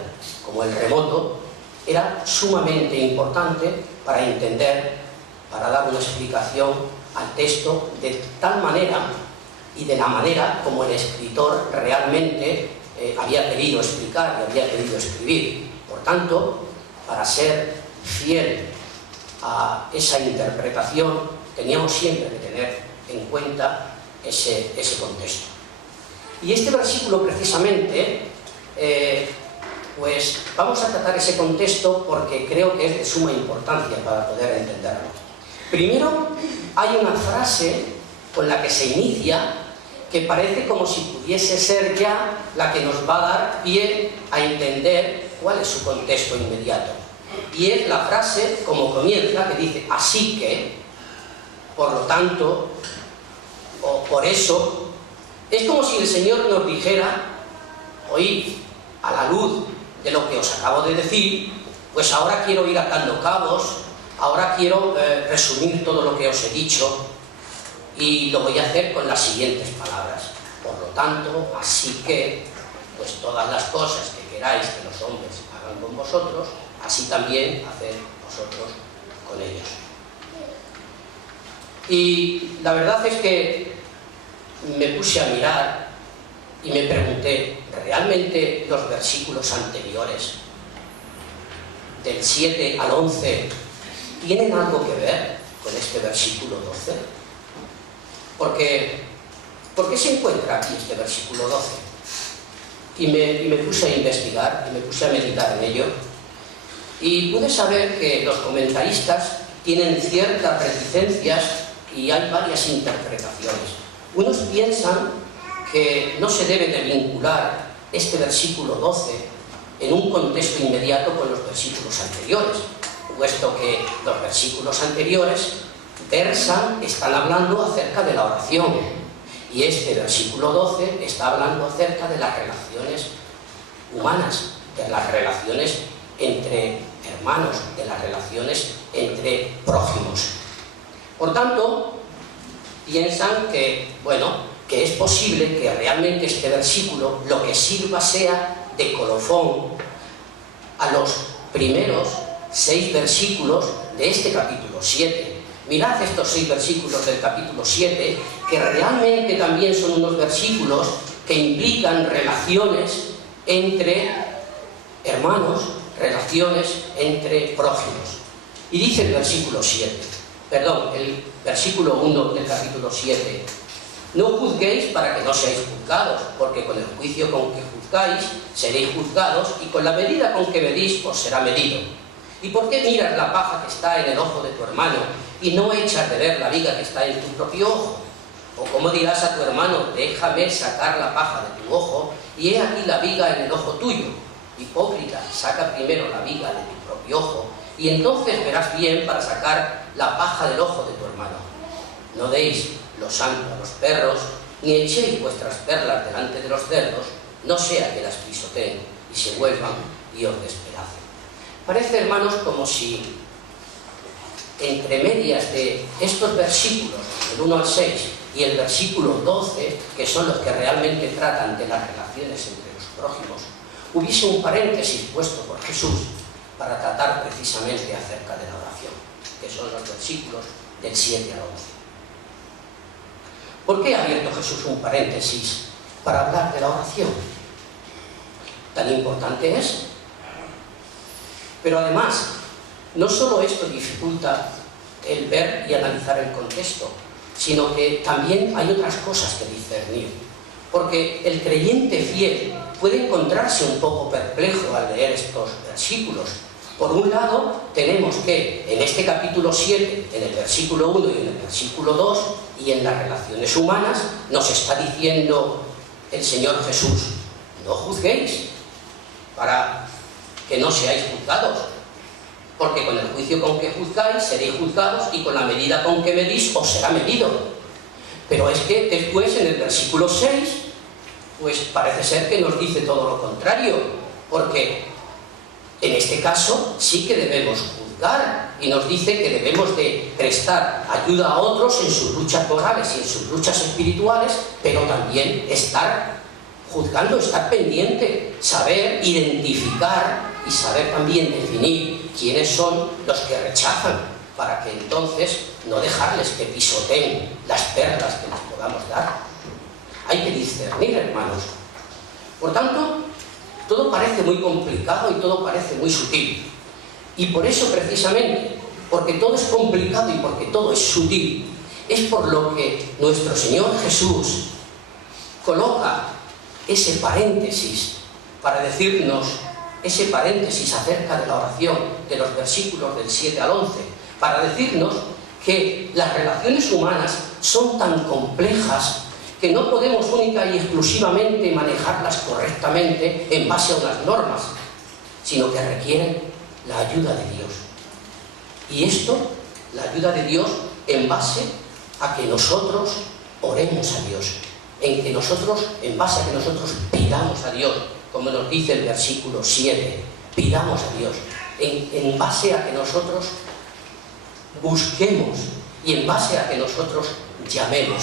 como el remoto, era sumamente importante para entender, para dar una explicación al texto de tal manera y de la manera como el escritor realmente había querido explicar y había querido escribir. Por tanto, para ser fiel a esa interpretación, teníamos siempre que tener en cuenta ese contexto. Y este versículo precisamente, pues vamos a tratar ese contexto porque creo que es de suma importancia para poder entenderlo. Primero, hay una frase con la que se inicia que parece como si pudiese ser ya la que nos va a dar pie a entender cuál es su contexto inmediato. Y es la frase, como comienza, que dice, así que, por lo tanto, o por eso. Es como si el Señor nos dijera, oíd, a la luz de lo que os acabo de decir, pues ahora quiero ir atando cabos, ahora quiero resumir todo lo que os he dicho, y lo voy a hacer con las siguientes palabras. Por lo tanto, así que, pues todas las cosas que queráis que los hombres hagan con vosotros, así también haced vosotros con ellos. Y la verdad es que me puse a mirar y me pregunté, ¿realmente los versículos anteriores, del 7 al 11, tienen algo que ver con este versículo 12? ¿Por qué se encuentra aquí este versículo 12? Y me puse a investigar y me puse a meditar en ello, y pude saber que los comentaristas tienen ciertas reticencias y hay varias interpretaciones. Unos piensan que no se debe de vincular este versículo 12 en un contexto inmediato con los versículos anteriores, puesto que los versículos anteriores están hablando acerca de la oración, y este versículo 12 está hablando acerca de las relaciones humanas, de las relaciones entre hermanos, de las relaciones entre prójimos. Por tanto, piensan que, que es posible que realmente este versículo lo que sirva sea de colofón a los primeros 6 versículos de este capítulo 7. Mirad estos 6 versículos del capítulo 7, que realmente también son unos versículos que implican relaciones entre hermanos, relaciones entre prójimos. Y dice el versículo 1 del capítulo 7, no juzguéis para que no seáis juzgados, porque con el juicio con que juzgáis seréis juzgados, y con la medida con que medís os será medido. ¿Y por qué miras la paja que está en el ojo de tu hermano y no echas de ver la viga que está en tu propio ojo? ¿O cómo dirás a tu hermano, déjame sacar la paja de tu ojo y he aquí la viga en el ojo tuyo? Hipócrita, saca primero la viga de tu propio ojo y entonces verás bien para sacar la paja del ojo de tu hermano. No deis lo santo a los perros, ni echéis vuestras perlas delante de los cerdos, no sea que las pisoteen y se vuelvan y os despedacen. Parece, hermanos, como si entre medias de estos versículos, del 1 al 6 y el versículo 12, que son los que realmente tratan de las relaciones entre los prójimos, hubiese un paréntesis puesto por Jesús para tratar precisamente acerca de la oración, que son los versículos del 7 al 11. ¿Por qué ha abierto Jesús un paréntesis para hablar de la oración? Tan importante es. Pero además, no solo esto dificulta el ver y analizar el contexto, sino que también hay otras cosas que discernir. Porque el creyente fiel puede encontrarse un poco perplejo al leer estos versículos. Por un lado, tenemos que en este capítulo 7, en el versículo 1 y en el versículo 2, y en las relaciones humanas, nos está diciendo el Señor Jesús: no juzguéis, para que no seáis juzgados, porque con el juicio con que juzgáis seréis juzgados, y con la medida con que medís os será medido. Pero es que después, en el versículo 6, pues parece ser que nos dice todo lo contrario, porque en este caso sí que debemos juzgar, y nos dice que debemos de prestar ayuda a otros en sus luchas morales y en sus luchas espirituales, pero también estar juzgando, estar pendiente, saber identificar y saber también definir quiénes son los que rechazan, para que entonces no dejarles que pisoteen las perlas que les podamos dar. Hay que discernir, hermanos. Por tanto, todo parece muy complicado y todo parece muy sutil. Y por eso, precisamente, porque todo es complicado y porque todo es sutil, es por lo que nuestro Señor Jesús coloca ese paréntesis para decirnos, ese paréntesis acerca de la oración, de los versículos del 7 al 11, para decirnos que las relaciones humanas son tan complejas que no podemos única y exclusivamente manejarlas correctamente en base a unas normas, sino que requieren la ayuda de Dios. Y esto, la ayuda de Dios, en base a que nosotros oremos a Dios, en base a que nosotros pidamos a Dios, como nos dice el versículo 7, pidamos a Dios, en base a que nosotros busquemos y en base a que nosotros llamemos.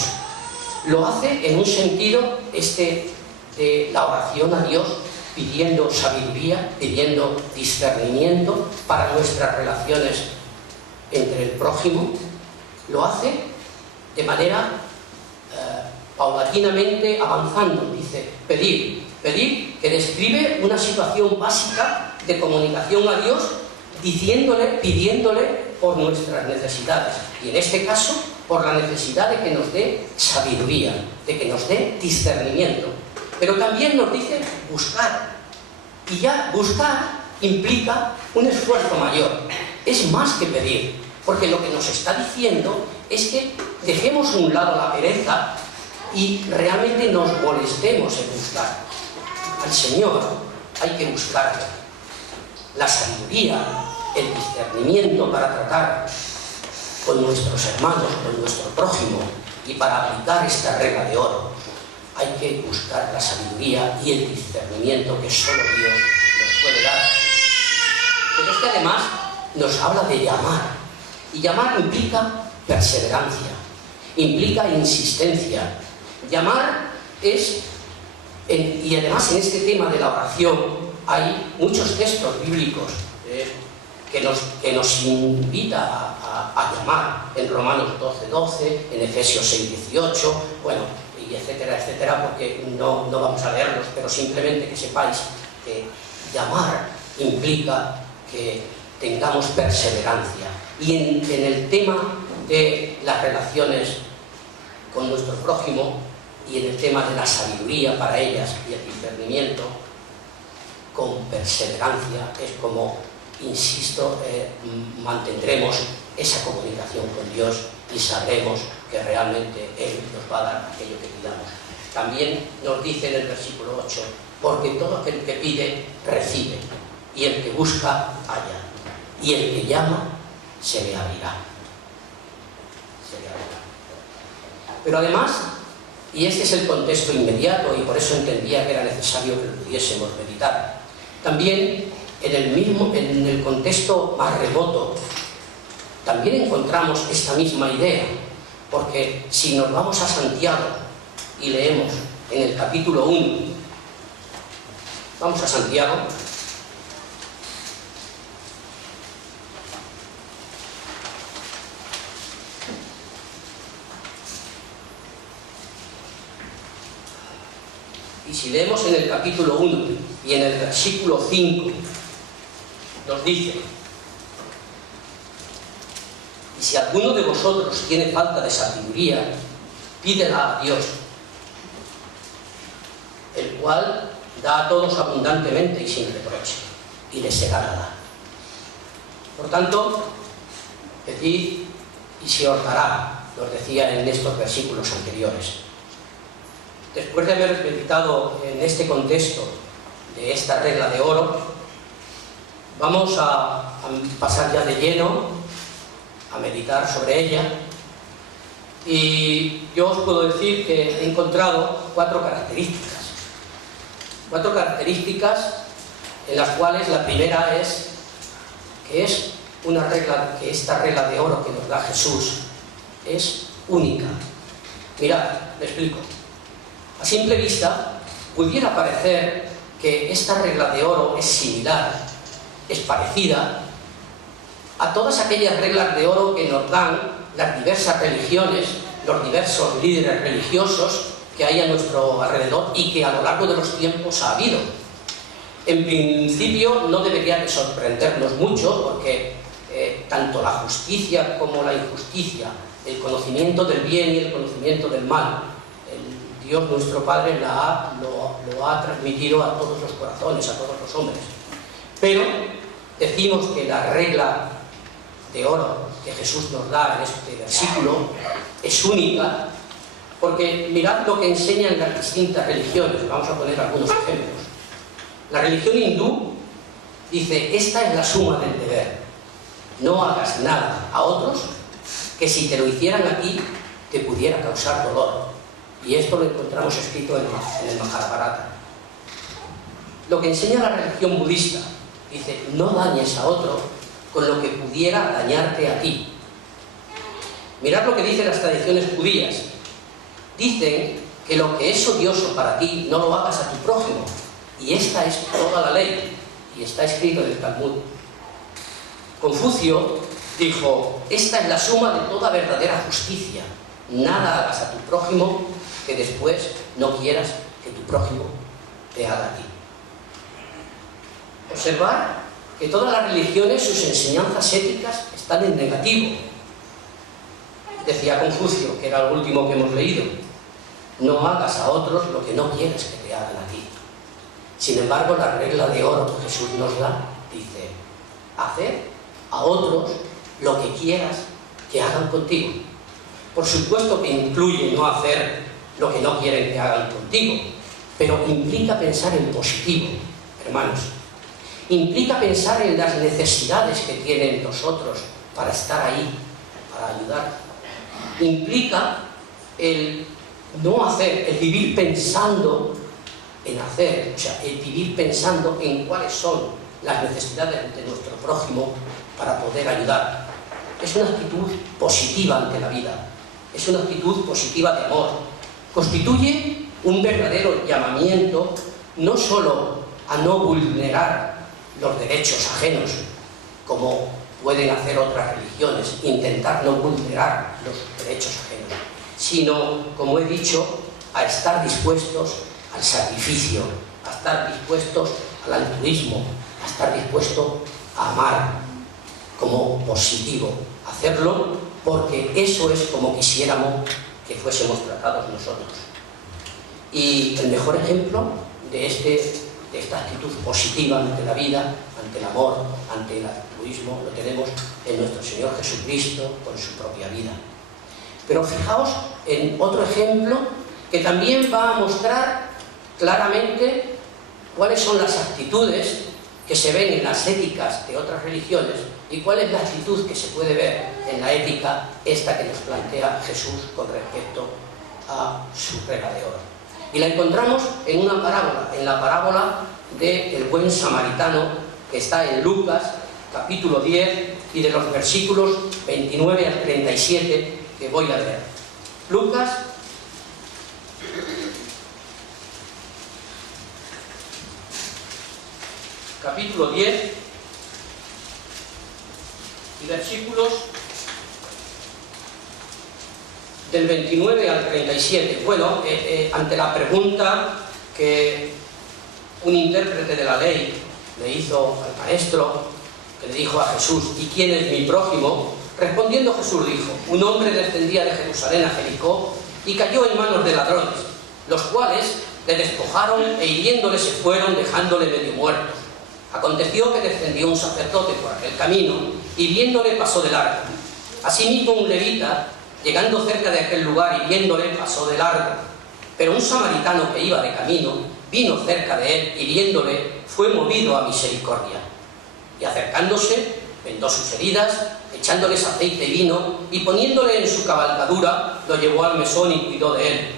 Lo hace en un sentido de la oración a Dios, pidiendo sabiduría, pidiendo discernimiento para nuestras relaciones entre el prójimo. Lo hace de manera paulatinamente avanzando. Dice, pedir, que describe una situación básica de comunicación a Dios, pidiéndole por nuestras necesidades. Y en este caso, por la necesidad de que nos dé sabiduría, de que nos dé discernimiento. Pero también nos dice buscar. Y ya buscar implica un esfuerzo mayor. Es más que pedir, porque lo que nos está diciendo es que dejemos a un lado la pereza y realmente nos molestemos en buscar. Al Señor hay que buscarle. La sabiduría, el discernimiento para tratar con nuestros hermanos, con nuestro prójimo, y para aplicar esta regla de oro, hay que buscar la sabiduría y el discernimiento que solo Dios nos puede dar. Pero es que además nos habla de llamar, y llamar implica perseverancia, implica insistencia. Llamar es, y además en este tema de la oración hay muchos textos bíblicos que nos invita a llamar, en Romanos 12:12, en Efesios 6:18, bueno, y etcétera, etcétera, porque no vamos a leerlos, pero simplemente que sepáis que llamar implica que tengamos perseverancia. Y en el tema de las relaciones con nuestro prójimo y en el tema de la sabiduría para ellas y el discernimiento, con perseverancia es como, insisto, mantendremos esa comunicación con Dios y sabremos que realmente Él nos va a dar aquello que pidamos. También nos dice en el versículo 8, porque todo aquel que pide, recibe, y el que busca, halla, y el que llama, se le abrirá. Se le abrirá. Pero además, y este es el contexto inmediato, y por eso entendía que era necesario que lo pudiésemos meditar, también en el contexto más remoto, también encontramos esta misma idea, porque si nos vamos a Santiago y leemos en el capítulo 1, Vamos a Santiago. Y si leemos en el capítulo 1 y en el versículo 5, nos dice: y si alguno de vosotros tiene falta de sabiduría, pídela a Dios, el cual da a todos abundantemente y sin reproche, y les será dada. Por tanto, pedid y se os dará, nos decía en estos versículos anteriores. Después de haber meditado en este contexto de esta regla de oro, vamos a pasar ya de lleno a meditar sobre ella. Y yo os puedo decir que he encontrado cuatro características en las cuales la primera es que esta regla de oro que nos da Jesús es única. Mirad, me explico. A simple vista pudiera parecer que esta regla de oro es similar, es parecida a todas aquellas reglas de oro que nos dan las diversas religiones, los diversos líderes religiosos que hay a nuestro alrededor y que a lo largo de los tiempos ha habido. En principio no debería de sorprendernos mucho, porque tanto la justicia como la injusticia, el conocimiento del bien y el conocimiento del mal, Dios nuestro Padre lo ha transmitido a todos los corazones, a todos los hombres. Pero decimos que la regla de oro que Jesús nos da en este versículo es única, porque mirad lo que enseñan las distintas religiones. Vamos a poner algunos ejemplos. La religión hindú dice: esta es la suma del deber. No hagas nada a otros que si te lo hicieran a ti te pudiera causar dolor. Y esto lo encontramos escrito en el Mahabharata. Lo que enseña la religión budista dice: no dañes a otro con lo que pudiera dañarte a ti. Mirad lo que dicen las tradiciones judías. Dicen que lo que es odioso para ti no lo hagas a tu prójimo. Y esta es toda la ley. Y está escrito en el Talmud. Confucio dijo: esta es la suma de toda verdadera justicia. Nada hagas a tu prójimo que después no quieras que tu prójimo te haga a ti. Observar que todas las religiones, sus enseñanzas éticas están en negativo. Decía Confucio, que era el último que hemos leído: no hagas a otros lo que no quieres que te hagan a ti. Sin embargo, la regla de oro que Jesús nos da dice: hacer a otros lo que quieras que hagan contigo. Por supuesto que incluye no hacer lo que no quieren que hagan contigo, pero implica pensar en positivo, hermanos. Implica pensar en las necesidades que tienen los otros para estar ahí, para ayudar. Implica el no hacer, el vivir pensando en hacer, o sea, el vivir pensando en cuáles son las necesidades de nuestro prójimo para poder ayudar. Es una actitud positiva ante la vida, es una actitud positiva de amor. Constituye un verdadero llamamiento no solo a no vulnerar los derechos ajenos, como pueden hacer otras religiones, intentar no vulnerar los derechos ajenos, sino, como he dicho, a estar dispuestos al sacrificio, a estar dispuestos al altruismo, a estar dispuestos a amar como positivo, hacerlo porque eso es como quisiéramos que fuésemos tratados nosotros. Y el mejor ejemplo de esta actitud positiva ante la vida, ante el amor, ante el altruismo, lo tenemos en nuestro Señor Jesucristo con su propia vida. Pero fijaos en otro ejemplo que también va a mostrar claramente cuáles son las actitudes que se ven en las éticas de otras religiones y cuál es la actitud que se puede ver en la ética esta que nos plantea Jesús con respecto a su regla de oro. Y la encontramos en una parábola, en la parábola del buen samaritano, que está en Lucas, capítulo 10, y de los versículos 29 al 37, que voy a leer. Lucas, capítulo 10 y versículos del 29 al 37. Bueno, ante la pregunta que un intérprete de la ley le hizo al maestro, que le dijo a Jesús: ¿y quién es mi prójimo?, respondiendo Jesús dijo: un hombre descendía de Jerusalén a Jericó y cayó en manos de ladrones, los cuales le despojaron e hiriéndole se fueron, dejándole medio muerto. Aconteció que descendió un sacerdote por aquel camino y viéndole pasó de largo. Asimismo un levita, llegando cerca de aquel lugar y viéndole, pasó de largo. Pero un samaritano que iba de camino vino cerca de él y viéndole fue movido a misericordia. Y acercándose, vendó sus heridas, echándoles aceite y vino, y poniéndole en su cabalgadura, lo llevó al mesón y cuidó de él.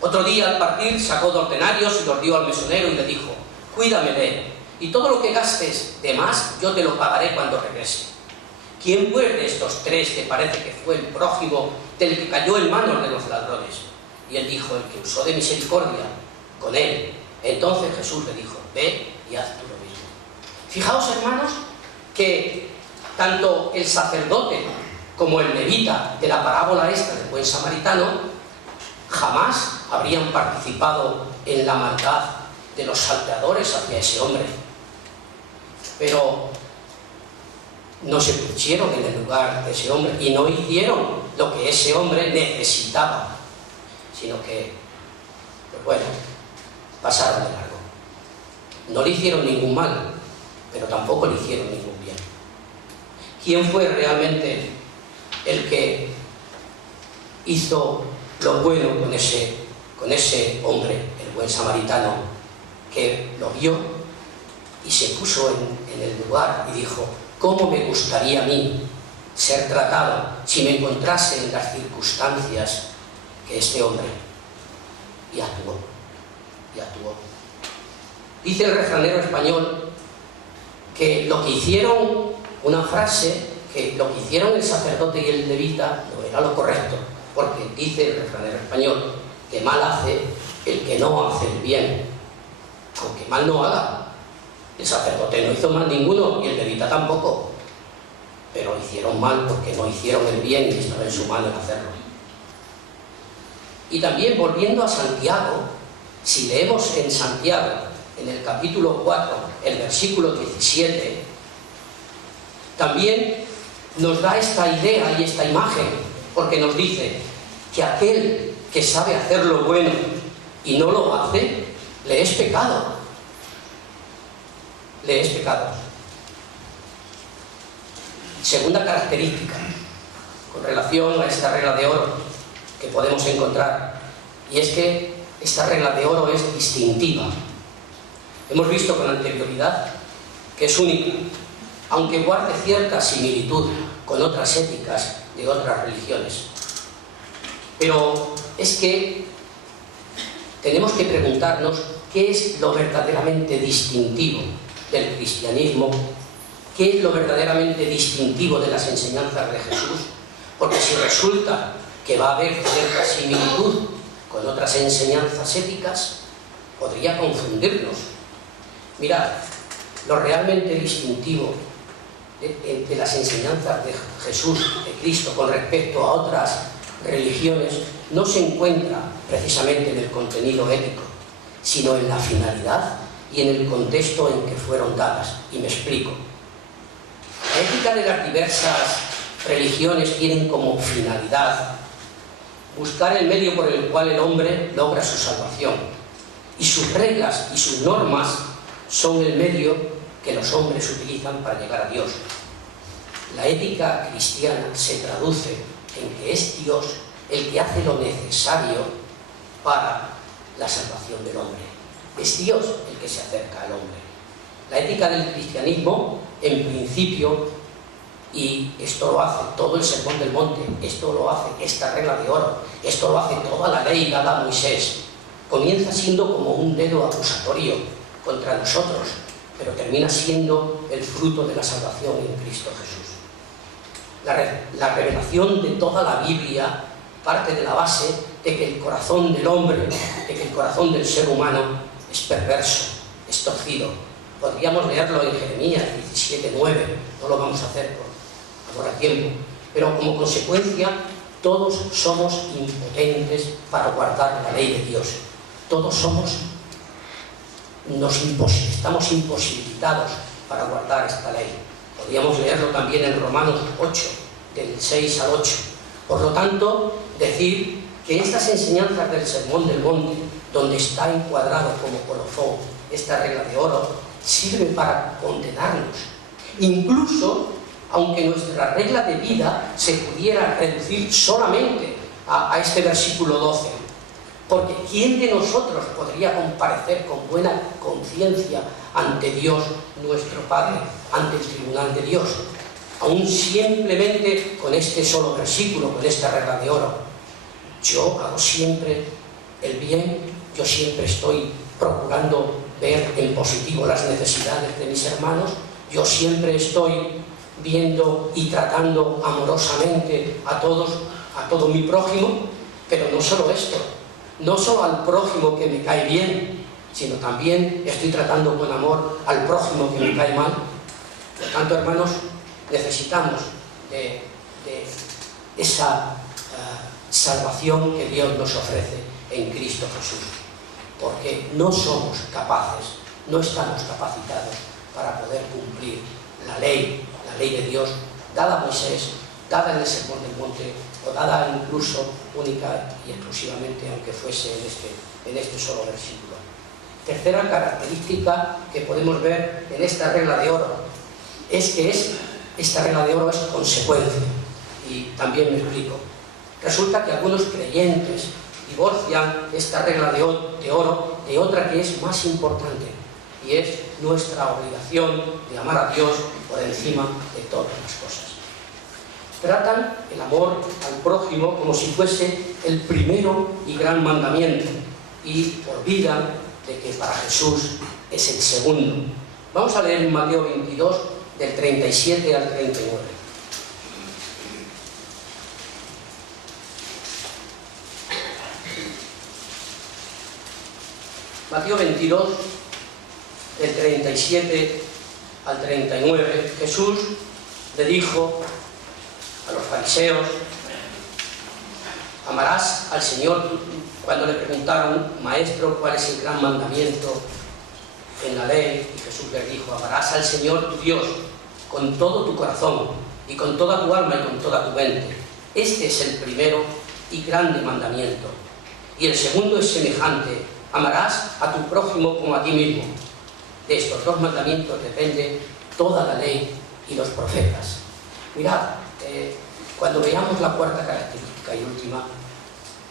Otro día al partir sacó 2 denarios y los dio al mesonero y le dijo: cuídame de él, y todo lo que gastes de más yo te lo pagaré cuando regrese. ¿Quién pues de estos 3 te parece que fue el prójimo del que cayó en manos de los ladrones? Y él dijo: el que usó de misericordia con él. Entonces Jesús le dijo: ve y haz tú lo mismo. Fijaos, hermanos, que tanto el sacerdote como el levita de la parábola esta del buen samaritano jamás habrían participado en la maldad de los salteadores hacia ese hombre. Pero no se pusieron en el lugar de ese hombre y no hicieron lo que ese hombre necesitaba, sino que, pues bueno, pasaron de largo. No le hicieron ningún mal, pero tampoco le hicieron ningún bien. ¿Quién fue realmente el que hizo lo bueno con ese hombre, el buen samaritano, que lo vio y se puso en el lugar y dijo: ¿cómo me gustaría a mí ser tratado si me encontrase en las circunstancias que este hombre? Y actuó, y actuó. Dice el refranero español que lo que hicieron, una frase, que lo que hicieron el sacerdote y el levita no era lo correcto, porque dice el refranero español que mal hace el que no hace el bien, aunque mal no haga. El sacerdote no hizo mal ninguno y el levita tampoco, pero hicieron mal porque no hicieron el bien y estaba en su mano en hacerlo. Y también, volviendo a Santiago, si leemos en Santiago, en el capítulo 4, el versículo 17, también nos da esta idea y esta imagen, porque nos dice que aquel que sabe hacer lo bueno y no lo hace, le es pecado. Le es pecado. Segunda característica con relación a esta regla de oro que podemos encontrar, y es que esta regla de oro es distintiva. Hemos visto con anterioridad que es única, aunque guarde cierta similitud con otras éticas de otras religiones. Pero es que tenemos que preguntarnos qué es lo verdaderamente distintivo del cristianismo, qué es lo verdaderamente distintivo de las enseñanzas de Jesús, porque si resulta que va a haber cierta similitud con otras enseñanzas éticas, podría confundirnos. Mirad, lo realmente distintivo de las enseñanzas de Jesús, de Cristo, con respecto a otras religiones, no se encuentra precisamente en el contenido ético, sino en la finalidad y en el contexto en que fueron dadas. Y me explico. La ética de las diversas religiones tienen como finalidad buscar el medio por el cual el hombre logra su salvación, y sus reglas y sus normas son el medio que los hombres utilizan para llegar a Dios. La ética cristiana se traduce en que es Dios el que hace lo necesario para la salvación del hombre. Es Dios el que se acerca al hombre. La ética del cristianismo, en principio, y esto lo hace todo el Sermón del Monte, esto lo hace esta regla de oro, esto lo hace toda la ley dada a Moisés, comienza siendo como un dedo acusatorio contra nosotros, pero termina siendo el fruto de la salvación en Cristo Jesús. La revelación de toda la Biblia parte de la base de que el corazón del hombre, de que el corazón del ser humano es perverso, es torcido, Podríamos leerlo en Jeremías 17:9, no lo vamos a hacer por ahora tiempo, pero como consecuencia todos somos impotentes para guardar la ley de Dios. Todos estamos imposibilitados para guardar esta ley. Podríamos leerlo también en Romanos 8, del 6 al 8. Por lo tanto, decir que estas enseñanzas del Sermón del Monte, donde está encuadrado como colofón esta regla de oro, sirve para condenarnos. Incluso, aunque nuestra regla de vida se pudiera reducir solamente a este versículo 12, porque ¿quién de nosotros podría comparecer con buena conciencia ante Dios nuestro Padre, ante el tribunal de Dios? Aún simplemente con este solo versículo, con esta regla de oro. Yo hago siempre el bien, yo siempre estoy procurando ver en positivo las necesidades de mis hermanos, yo siempre estoy viendo y tratando amorosamente a todo mi prójimo, pero no solo esto, no solo al prójimo que me cae bien, sino también estoy tratando con amor al prójimo que me cae mal. Por tanto, hermanos, necesitamos de esa salvación que Dios nos ofrece en Cristo Jesús, porque no somos capaces, no estamos capacitados para poder cumplir la ley de Dios dada a Moisés, dada en el Sermón del Monte, o dada incluso única y exclusivamente, aunque fuese en este solo versículo. Tercera característica que podemos ver en esta regla de oro es que esta regla de oro es consecuencia, y también me explico. Resulta que algunos creyentes divorcian esta regla de oro de otra que es más importante, y es nuestra obligación de amar a Dios por encima de todas las cosas. Tratan el amor al prójimo como si fuese el primero y gran mandamiento, y olvidan de que para Jesús es el segundo. Vamos a leer en Mateo 22, del 37 al 39. Mateo 22, del 37 al 39, Jesús le dijo a los fariseos: amarás al Señor. Cuando le preguntaron: Maestro, ¿cuál es el gran mandamiento en la ley? Y Jesús les dijo: amarás al Señor tu Dios con todo tu corazón y con toda tu alma y con toda tu mente. Este es el primero y grande mandamiento. Y el segundo es semejante: amarás a tu prójimo como a ti mismo. De estos dos mandamientos depende toda la ley y los profetas. Mirad, cuando veamos la cuarta característica y última,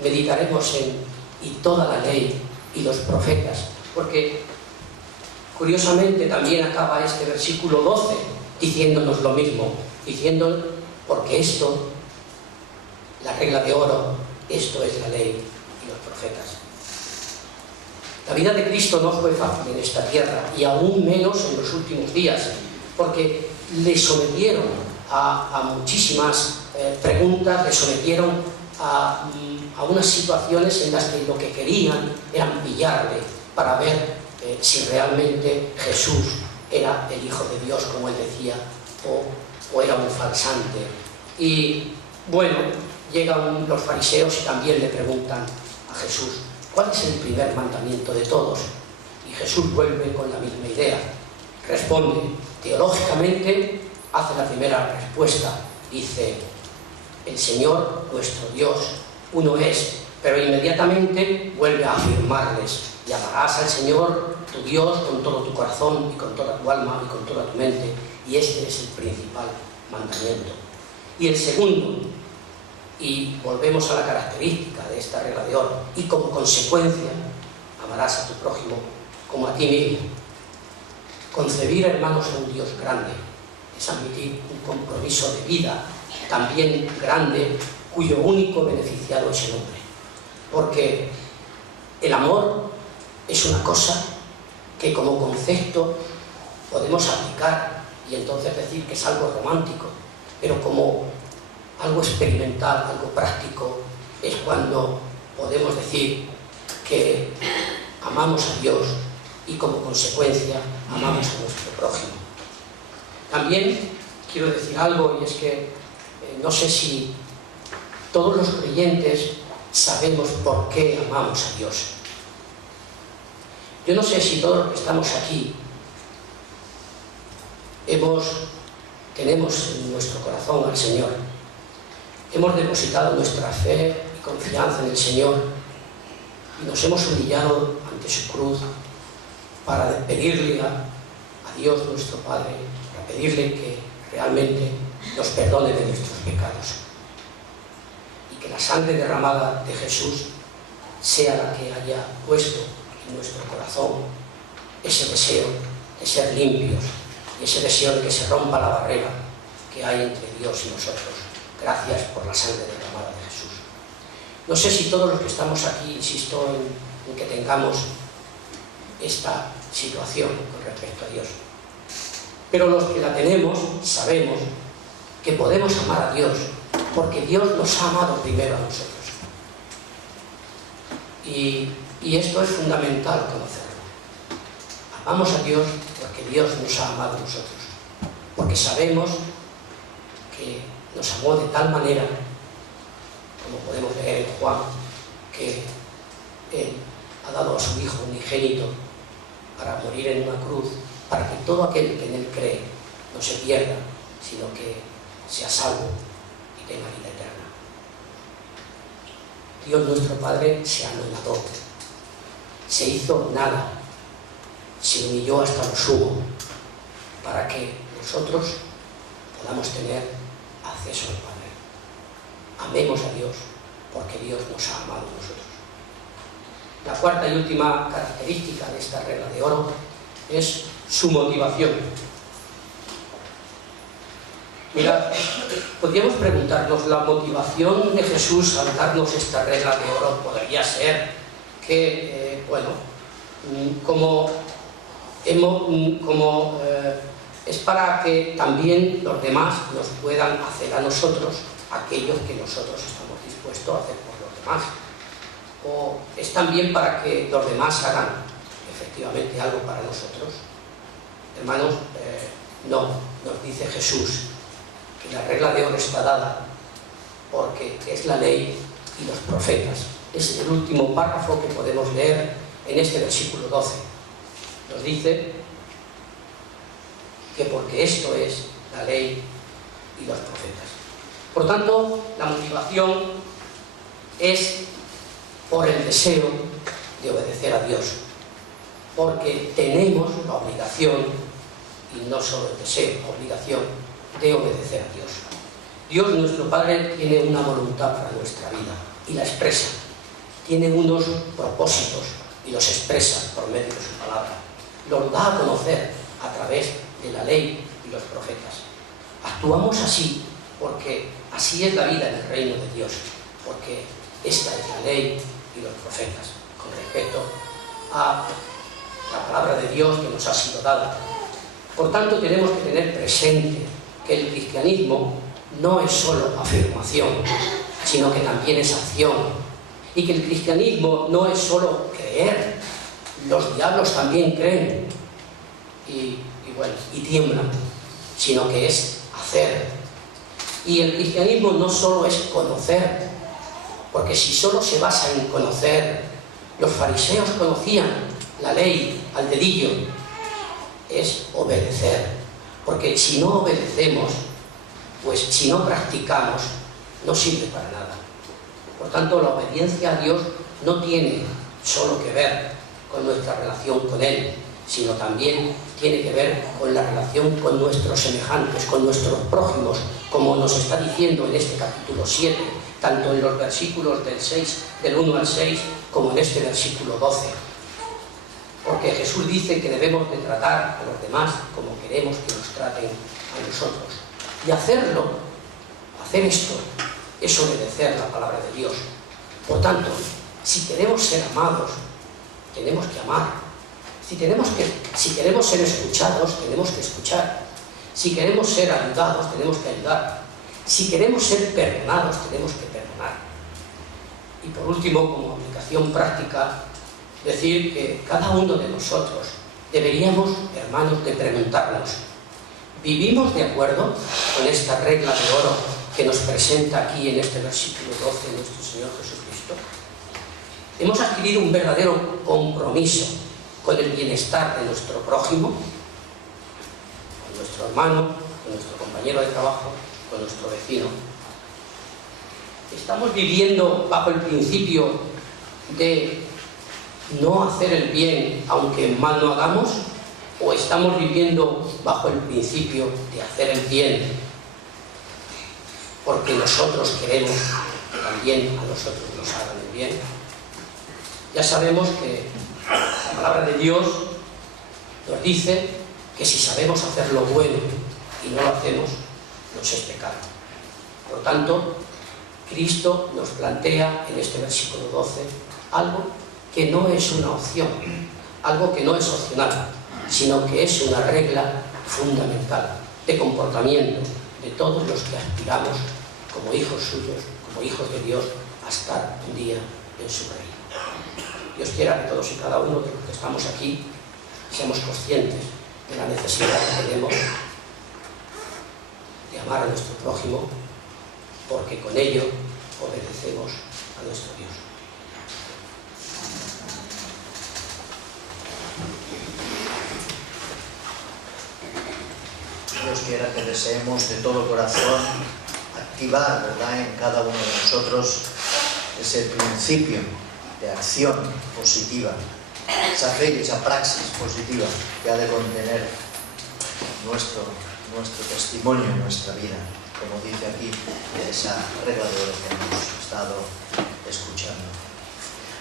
meditaremos y toda la ley y los profetas, porque curiosamente también acaba este versículo 12 diciéndonos lo mismo, diciendo, porque esto, la regla de oro, esto es la ley y los profetas. La vida de Cristo no fue fácil en esta tierra, y aún menos en los últimos días, porque le sometieron a muchísimas preguntas, le sometieron a unas situaciones en las que lo que querían era pillarle para ver si realmente Jesús era el Hijo de Dios, como él decía, o era un falsante. Y bueno, llegan los fariseos y también le preguntan a Jesús: ¿cuál es el primer mandamiento de todos? Y Jesús vuelve con la misma idea. Responde, teológicamente, hace la primera respuesta. Dice: el Señor, nuestro Dios, uno es. Pero inmediatamente vuelve a afirmarles: y amarás al Señor, tu Dios, con todo tu corazón y con toda tu alma y con toda tu mente. Y este es el principal mandamiento. Y el segundo, y volvemos a la característica de esta regla de oro, y como consecuencia, amarás a tu prójimo como a ti mismo. Concebir, hermanos, a un Dios grande es admitir un compromiso de vida también grande, cuyo único beneficiado es el hombre. Porque el amor es una cosa que como concepto podemos aplicar y entonces decir que es algo romántico, pero como algo experimental, algo práctico, es cuando podemos decir que amamos a Dios y como consecuencia amamos a nuestro prójimo. También quiero decir algo, y es que no sé si todos los creyentes sabemos por qué amamos a Dios. Yo no sé si todos los que estamos aquí tenemos en nuestro corazón al Señor, hemos depositado nuestra fe y confianza en el Señor y nos hemos humillado ante su cruz para pedirle a Dios nuestro Padre, para pedirle que realmente nos perdone de nuestros pecados y que la sangre derramada de Jesús sea la que haya puesto en nuestro corazón ese deseo de ser limpios y ese deseo de que se rompa la barrera que hay entre Dios y nosotros. Gracias por la sangre derramada de Jesús. No sé si todos los que estamos aquí, insisto en que tengamos esta situación con respecto a Dios, pero los que la tenemos sabemos que podemos amar a Dios porque Dios nos ha amado primero a nosotros. Y esto es fundamental conocerlo. Amamos a Dios porque Dios nos ha amado a nosotros, porque sabemos que nos amó de tal manera, como podemos leer en Juan, que Él ha dado a su Hijo unigénito para morir en una cruz, para que todo aquel que en Él cree no se pierda, sino que sea salvo y tenga vida eterna. Dios nuestro Padre se anonadó, se hizo nada, se humilló hasta lo sumo, para que nosotros podamos tener acceso al Padre. Amemos a Dios, porque Dios nos ha amado a nosotros. La cuarta y última característica de esta regla de oro es su motivación. Mirad, podríamos preguntarnos, la motivación de Jesús al darnos esta regla de oro podría ser que, es para que también los demás nos puedan hacer a nosotros aquello que nosotros estamos dispuestos a hacer por los demás. O es también para que los demás hagan efectivamente algo para nosotros. Hermanos, no, nos dice Jesús que la regla de oro está dada porque es la ley y los profetas. Es el último párrafo que podemos leer en este versículo 12. Nos dice que porque esto es la ley y los profetas. Por tanto, la motivación es por el deseo de obedecer a Dios, porque tenemos la obligación, y no solo el deseo, la obligación de obedecer a Dios. Dios nuestro Padre tiene una voluntad para nuestra vida y la expresa, tiene unos propósitos y los expresa por medio de su palabra, los da a conocer a través de la ley y los profetas. Actuamos así porque así es la vida en el reino de Dios, porque esta es la ley y los profetas con respecto a la palabra de Dios que nos ha sido dada. Por tanto, tenemos que tener presente que el cristianismo no es solo afirmación, sino que también es acción, y que el cristianismo no es solo creer. Los diablos también creen y tiemblan, sino que es hacer. Y el cristianismo no solo es conocer, porque si solo se basa en conocer, los fariseos conocían la ley al dedillo, es obedecer, porque si no obedecemos, pues si no practicamos, no sirve para nada. Por tanto, la obediencia a Dios no tiene solo que ver con nuestra relación con Él, sino también tiene que ver con la relación con nuestros semejantes, con nuestros prójimos, como nos está diciendo en este capítulo 7, tanto en los versículos del 1 al 6, como en este versículo 12. Porque Jesús dice que debemos de tratar a los demás como queremos que nos traten a nosotros. Y hacer esto, es obedecer la palabra de Dios. Por tanto, si queremos ser amados, tenemos que amar. Si queremos ser escuchados, tenemos que escuchar. Si queremos ser ayudados, tenemos que ayudar. Si queremos ser perdonados, tenemos que perdonar. Y por último, como aplicación práctica, decir que cada uno de nosotros deberíamos, hermanos, de preguntarnos, ¿vivimos de acuerdo con esta regla de oro que nos presenta aquí en este versículo 12 de nuestro Señor Jesucristo? ¿Hemos adquirido un verdadero compromiso con el bienestar de nuestro prójimo, con nuestro hermano, con nuestro compañero de trabajo, con nuestro vecino? ¿Estamos viviendo bajo el principio de no hacer el bien aunque mal no hagamos? ¿O estamos viviendo bajo el principio de hacer el bien porque nosotros queremos que también a nosotros nos hagan el bien? Ya sabemos que la palabra de Dios nos dice que si sabemos hacer lo bueno y no lo hacemos, nos es pecado. Por lo tanto, Cristo nos plantea en este versículo 12 algo que no es una opción, algo que no es opcional, sino que es una regla fundamental de comportamiento de todos los que aspiramos como hijos suyos, como hijos de Dios, a estar un día en su reino. Dios quiera que todos y cada uno de los que estamos aquí seamos conscientes de la necesidad que tenemos de amar a nuestro prójimo, porque con ello obedecemos a nuestro Dios. Dios quiera que deseemos de todo corazón activar, ¿verdad?, en cada uno de nosotros ese principio de acción positiva, esa fe y esa praxis positiva que ha de contener nuestro testimonio, nuestra vida, como dice aquí esa regla de oro que hemos estado escuchando.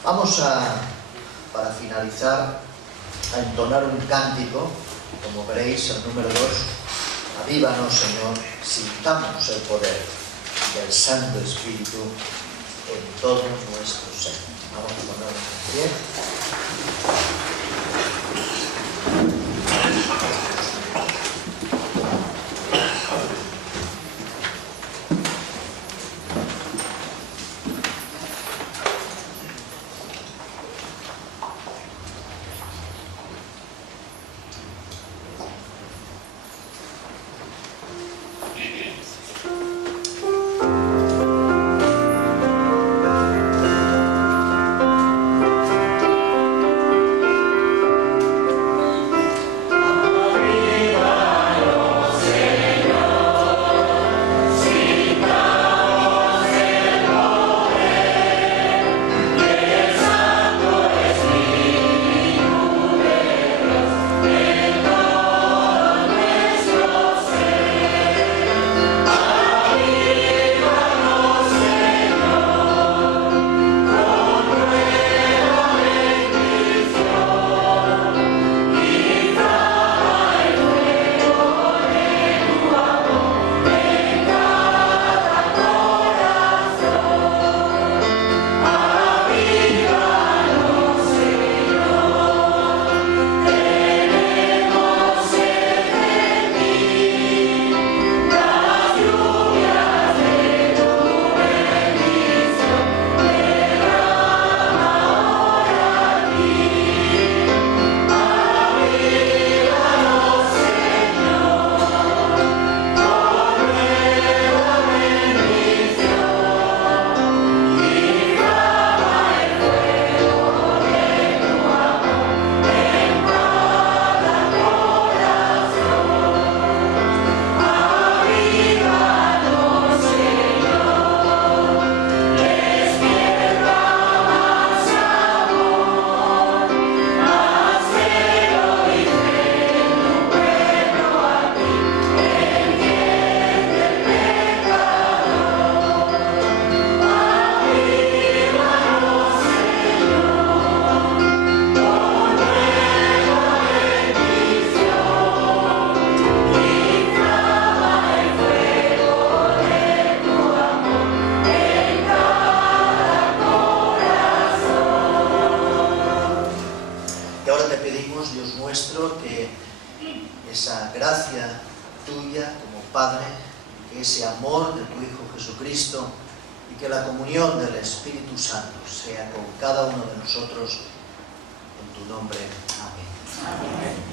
Vamos para finalizar, a entonar un cántico, como veréis, el número 2, Avívanos, Señor, sintamos el poder del Santo Espíritu en todo nuestro ser. Vamos a ponernos en pie. esa gracia tuya como Padre, que ese amor de tu Hijo Jesucristo y que la comunión del Espíritu Santo sea con cada uno de nosotros, en tu nombre. Amén. Amén.